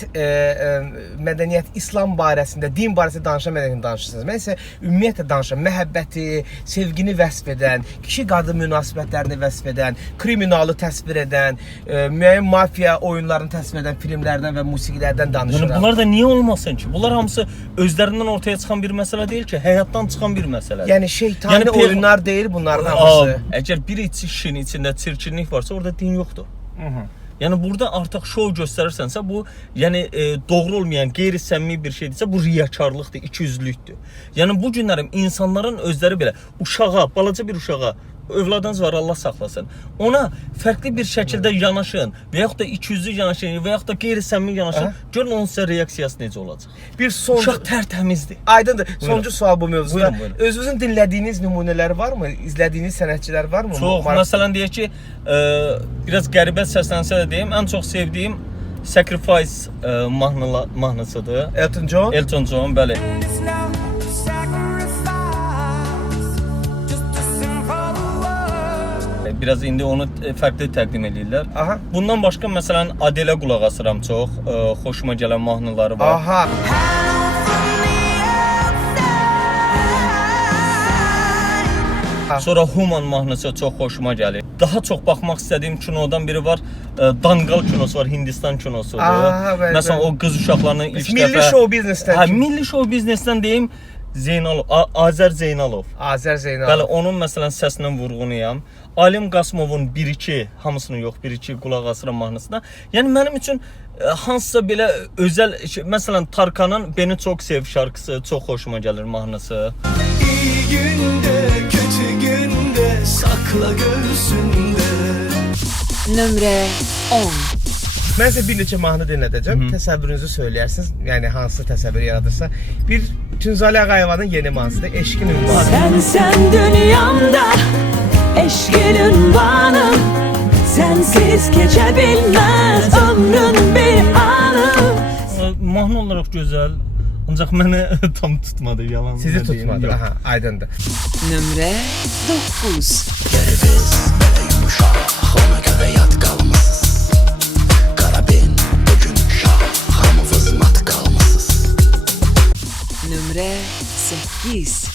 İslam barəsində, din barəsində danışan mədəniyyət danışırsınız. Mən isə ümumiyyətlə danışan, məhəbbəti, sevgini vəsf edən, kişi-qadın münasibətlərini vəsf edən, kriminalı təsvir edən, müəyyən mafiya oyunlarını təsvir edən filmlərdən və musiqilərdən yəni danışıram. bunlar da niyə olmasın ki? Bunlar hamısı özlərindən ortaya çıxan bir məsələ deyil ki, həyatdan çıxan bir məsələdir. Yəni şeytani oyunlar deyil bunların Aa, hamısı. əgər bir işin içində çirkinlik varsa, orada din yoxdur. Yəni burada artıq şou göstərirsənsə, bu yəni doğru olmayan, qeyri-səmimi bir şeydirsə, bu riyakarlıqdır, ikiyüzlülükdür. Yəni bu günlərim insanların özləri belə uşağa, balaca bir uşağa, övladınız var, Allah saxlasın. Ona fərqli bir şəkildə yanaşın və yaxud da ikiyüzlü yanaşın və yaxud da qeyri-səmimi yanaşın. Görün onun sizə reaksiyası necə olacaq. Bir son Uşaq tərtəmizdir. Aydındır. Sonuncu sual bu mövzuda. Buyurun. Özünüzün dinlədiyiniz nümunələr varmı? İzlədiyiniz sənətçilər varmı? Çox, məsələn deyək ki, biraz qəribə səslənsə də deyim, ən çox sevdiyim Sacrifice mahnısıdır. Elton John. Elton John, bəli. Biraz indi onu fərqli təqdim edirlər. Aha. Bundan başqa məsələn Adele qulaq asıram çox, xoşuma gələn mahnıları var. Aha. Sonra Human mahnısı çox xoşuma gəlir. Daha çox baxmaq istədiyim kinodan biri var. Dangal kinosu var, Hindistan kinosudur. Aha, bəli, Məsələn bəli. o qız uşaqlarının ilk dəfə Milli show biznesdən. Hə, milli show biznesdən deyim. Zeynalov, Azər Zeynalov. Azər Zeynalov. Bəli, onun məsələn səsindən vurğunuyam. Alim Qasımovun 1-2, hamısını yox, 1-2 qulaq asıram mahnısına. Yəni mənim üçün hansısa belə özəl, məsələn Tarkanın Beni Çok Sev şarkısı çox xoşuma gəlir mahnısı. İyi günde, kötü günde sakla göğsünde. Nömrə 10. Mən sizə bir neçə mahnı dinlədəcəm. Təsəvvürünüzü söyləyərsiniz. Yəni hansı təsəvvür yaradırsa. Bir Tünzali Ağayevanın yeni mahnısıdır. Eşqin ünvanı. Sen dünyamda eşkin ünvanım. Sensiz geçebilmez ömrün bir anı. Mahnı olaraq gözəl, ancaq məni tam tutmadı, yalan. Sizi tutmadı. Yox. Aha, aydındır. Nömrə 9. Geriviz böyle yumuşak ona göre yat kalmasız. Karabin bugün şah hamımız mat kalmasız. Nömrə 8.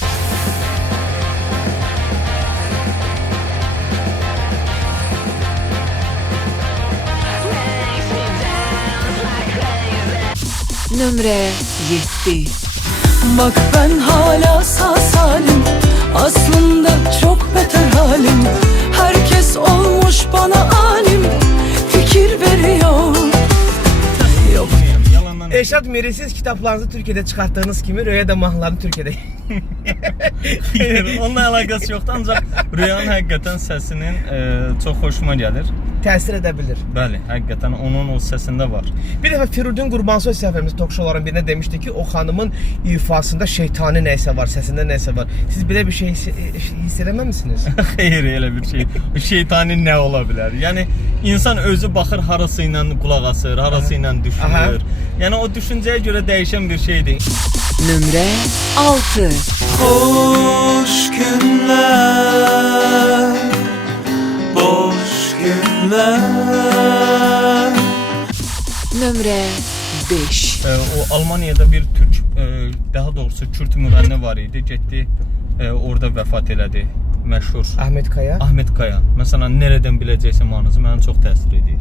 Nömrə 7. Bak ben hala sağ salim. Aslında çok beter halim. Herkes olmuş bana alim. Fikir veriyor. Yok. Yalandan. Eşad Miri, siz kitablarınızı Türkiye'de çıkarttığınız kimi Röya da mahnılarını Türkiye'de. Xeyr, onunla əlaqəsi yoxdur, ancaq Rüyanın həqiqətən səsinin çox xoşuma gəlir. Təsir edə bilir. Bəli, həqiqətən onun o səsində var. Bir dəfə Firudin Qurbansoy səfərimiz talk-showların birində demişdi ki, o xanımın ifasında şeytani nəysə var, səsində nəysə var. Siz belə bir şey hiss eləməmisiniz? Xeyr, elə bir şey. O şeytani nə ola bilər? Yəni insan özü baxır harası ilə qulaq asır, harası ilə düşünür. Yəni o düşüncəyə görə dəyişən bir şeydir. Nömrə 6. Hoş günler, boş günler. Nömrə 5. O Almaniyada bir Türk, daha doğrusu Kürt müğənni var idi, getdi, orada vəfat elədi. Məşhur Ahmet Kaya. Ahmet Kaya. Məsələn, nereden biləcəksən mahnısı mənə çox təsir edir.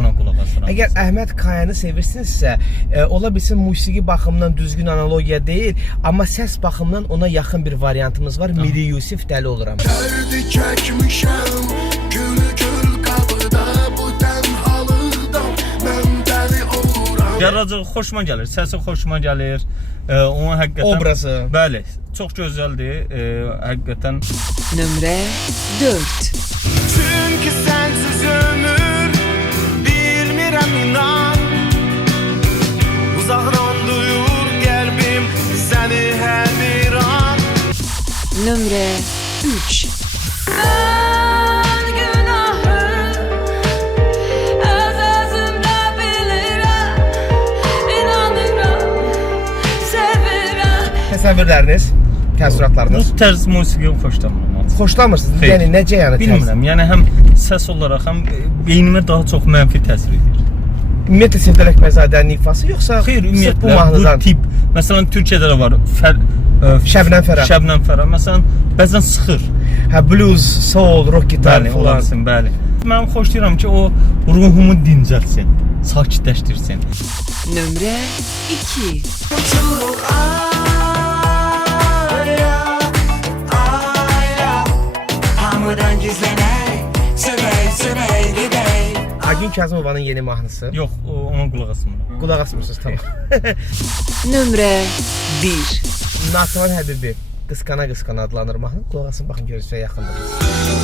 ona qulaq asıram. Əgər Əhməd Kayanı sevirsinizsə, ola bilsin musiqi baxımından düzgün analogiya deyil, amma səs baxımından ona yaxın bir variantımız var. Miri Yusif Dəli oluram. Dərdi çəkmişəm, gül qabıda bu tənhalıqdan mən dəli oluram. Yaradıcılığı xoşuma gəlir, səsi xoşuma gəlir. Onun həqiqətən Obrazı. Bəli, çox gözəldir. Həqiqətən Nömrə 4. Çünkü sensiz ömür bilmirəm inan. Uzaqdan duyur qəlbim səni hər bir an. Nömrə 3. Ben günahı öz-özümdə bilirəm, inanıram, sevirəm. Təsəvvürləriniz, bu təəssüratlarınız. tərz musiqini xoşlamıram. Xoşlamırsınız? Xeyr. Yəni necə yəni? Bilmirəm, yəni həm səs olaraq həm beynimə daha çox mənfi təsir edir. Ümumiyyətlə Sevdələk Məzadənin ifası yoxsa Xeyr, sırf bu ümumiyyətlə bu mahnıdan? tip, məsələn Türkiyədə də var. Şəbnəm Fərah. Şəbnəm Fərah məsələn bəzən sıxır. Hə, blues, soul, rock gitar Bəli, falan. olasın, bəli. Mən xoşlayıram ki, o ruhumu dincəlsin, sakitləşdirsin. Nömrə 2. Hamıdan gizlənək, sürək gedək. Agün Kazımovanın yeni mahnısı. Yox, ona qulaq asmıram. Qulaq asmırsınız, tamam. Nömrə 1. Nativan Həbibi Qısqana adlanır mahnı. Qulaq asın, baxın görün sizə yaxındır.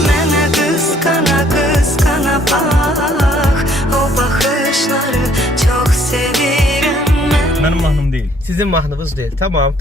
Mənə qısqana bax, o baxışları çox sevirəm mən. Mənim mahnım deyil. Sizin mahnınız deyil. Tamam.